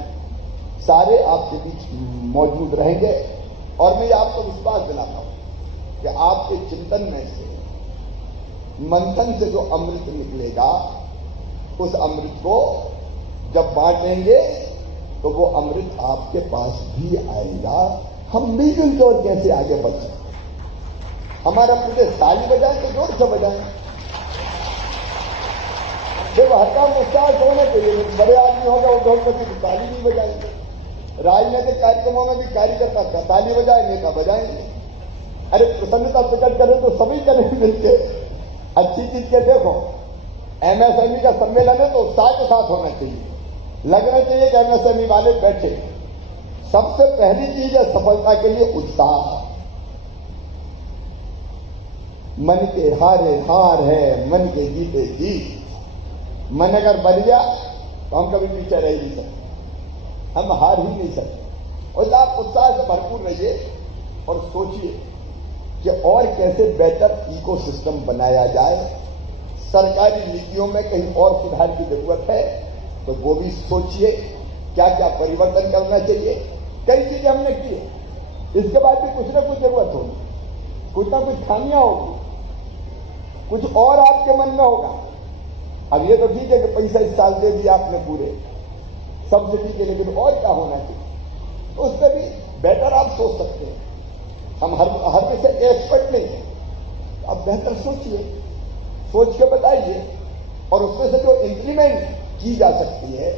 सारे आपके बीच मौजूद रहेंगे और मैं आपको विश्वास दिलाता हूं कि आपके चिंतन में से, मंथन से जो अमृत निकलेगा, उस अमृत को जब बांटेंगे तो वो अमृत आपके पास भी आएगा। हम मिलजुल के और कैसे आगे बढ़ सकते हैं। हमारा प्रदेश ताली बजाएं तो जोर से बजाएं। देखो हर काम मुस्ताद होना चाहिए। बड़े आदमी होगा उद्योगपति तो ताली नहीं बजाएंगे, राजनीतिक कार्यक्रमों में भी कार्यकर्ता ताली बजाए, नेता बजाएंगे। अरे प्रसन्नता प्रकट करें तो सभी करें मिलके अच्छी चीज के। देखो MSME का सम्मेलन है तो उत्साह के साथ होना चाहिए, लगना चाहिए कि MSME वाले बैठे। सबसे पहली चीज है सफलता के लिए उत्साह। मन के हारे हार है, मन के जीते जीत। मन अगर बन गया तो हम कभी पीछे रह नहीं सकते, हम हार ही नहीं सकते। और आप उत्साह से भरपूर रहिए और सोचिए कि और कैसे बेहतर इकोसिस्टम बनाया जाए। सरकारी नीतियों में कहीं और सुधार की जरूरत है तो वो भी सोचिए, क्या क्या परिवर्तन करना चाहिए। कई चीजें हमने की है, इसके बाद भी कुछ ना कुछ जरूरत होगी, कुछ ना कुछ खामियां होगी, कुछ और आपके मन में होगा। अब ये तो ठीक है कि पैसा इस साल दे दिया आपने पूरे सब्सिडी के, लेकिन और क्या होना चाहिए, तो उस पर भी बेटर आप सोच सकते हैं। हम हर विषय के एक्सपर्ट नहीं हैं। आप बेहतर सोचिए, सोच के बताइए, और उसमें से जो इंप्लीमेंट की जा सकती है,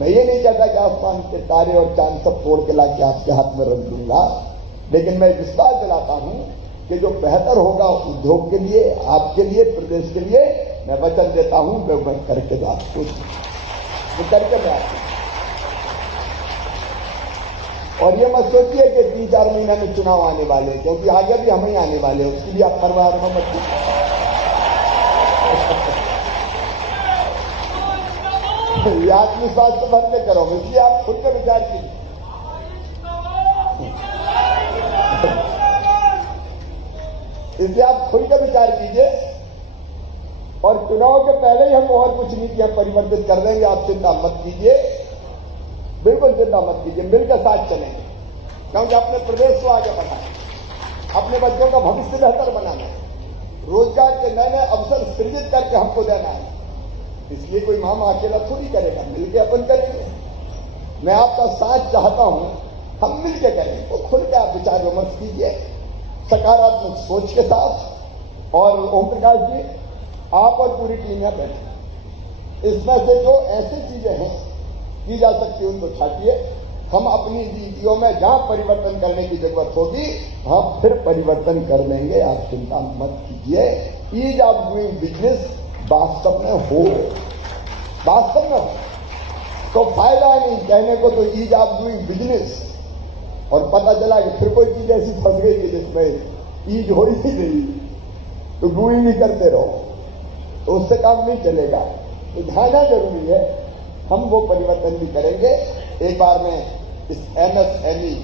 मैं ये नहीं चाहता कि आसमान के तारे और चांद सब तोड़ के लाके आपके हाथ में रख दूंगा, लेकिन मैं विश्वास दिलाता हूं कि जो बेहतर होगा उद्योग के लिए, आपके लिए, प्रदेश के लिए, मैं वचन देता हूं, मैं करके दो आपको, वो करके मैं आपको। और ये मत सोचिए कि 3-4 महीने में चुनाव आने वाले हैं, क्योंकि आगे भी हम ही आने वाले हैं, उसकी भी आप परवाह मत कीजिए। ये आत्मविश्वास तो भरते करो, इसलिए आप खुद का विचार कीजिए। इसलिए आप खुद का विचार कीजिए, और चुनाव के पहले ही हम और कुछ नीतियां परिवर्तित कर देंगे। आप चिंता मत कीजिए, बिल्कुल चिंता मत कीजिए, मिलकर साथ चलेंगे, क्योंकि अपने प्रदेश को आगे बढ़ाना है, अपने बच्चों का भविष्य बेहतर बनाना है, रोजगार के नए नए अवसर सृजित करके हमको देना है। इसलिए कोई मामा अकेला थोड़ी करेगा, मिलके अपन करेंगे। मैं आपका साथ चाहता हूं, हम मिलके करेंगे। तो खुल के आप विचार विमर्श कीजिए, सकारात्मक सोच के साथ। और ओम प्रकाश जी, आप और पूरी टीम यहाँ बैठे, इसमें से जो ऐसी चीजें हैं की जा सकती है उनको छाटिए। हम अपनी नीतियों में जहां परिवर्तन करने की जरूरत होगी हम फिर परिवर्तन कर लेंगे, आप चिंता मत कीजिए। ईज ऑफ डूइंग बिजनेस वास्तव में हो, वास्तव में हो, तो फायदा नहीं कहने को तो ईज ऑफ डूइंग बिजनेस, और पता चला कि फिर कोई चीज ऐसी फंस गई कि जिसमें ईज हो ही नहीं, तो डूइंग ही करते रहो, तो उससे काम नहीं चलेगा। तो ध्यान जरूरी है, हम वो परिवर्तन भी करेंगे। एक बार में इस MSME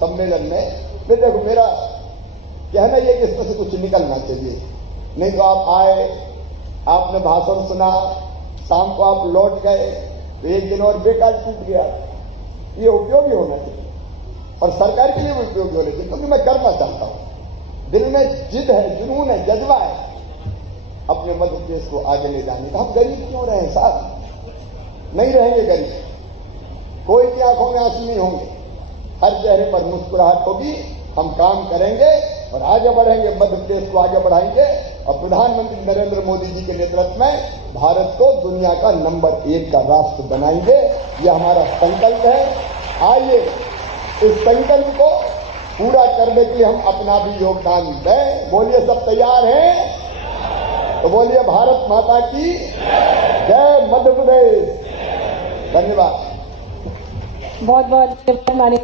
सम्मेलन में देखो, मेरा कहना यह कि इसमें से कुछ निकलना चाहिए, नहीं तो आप आए, आपने भाषण सुना, शाम को आप लौट गए, तो एक दिन और बेकार टूट गया। ये उपयोगी होना चाहिए, और सरकार के लिए भी उपयोगी होना चाहिए, क्योंकि मैं करना चाहता हूं, दिल में जिद है, जुनून है, जज्बा है अपने मध्य प्रदेश को आगे ले जाने का। हम गरीब क्यों रहे साहब? नहीं रहेंगे गरीब, कोई की आंखों में आंसू नहीं होंगे, हर चेहरे पर मुस्कुराहट होगी। हम काम करेंगे और आगे बढ़ेंगे, मध्य प्रदेश को आगे बढ़ाएंगे, और प्रधानमंत्री नरेंद्र मोदी जी के नेतृत्व में भारत को दुनिया का नंबर 1 का राष्ट्र बनाएंगे। यह हमारा संकल्प है। आइए इस संकल्प को पूरा करने के लिए हम अपना भी योगदान दें। बोलिए, सब तैयार हैं? तो बोलिए, भारत माता की जय, मध्य प्रदेश। धन्यवाद। बहुत बहुत धन्यवाद माननीय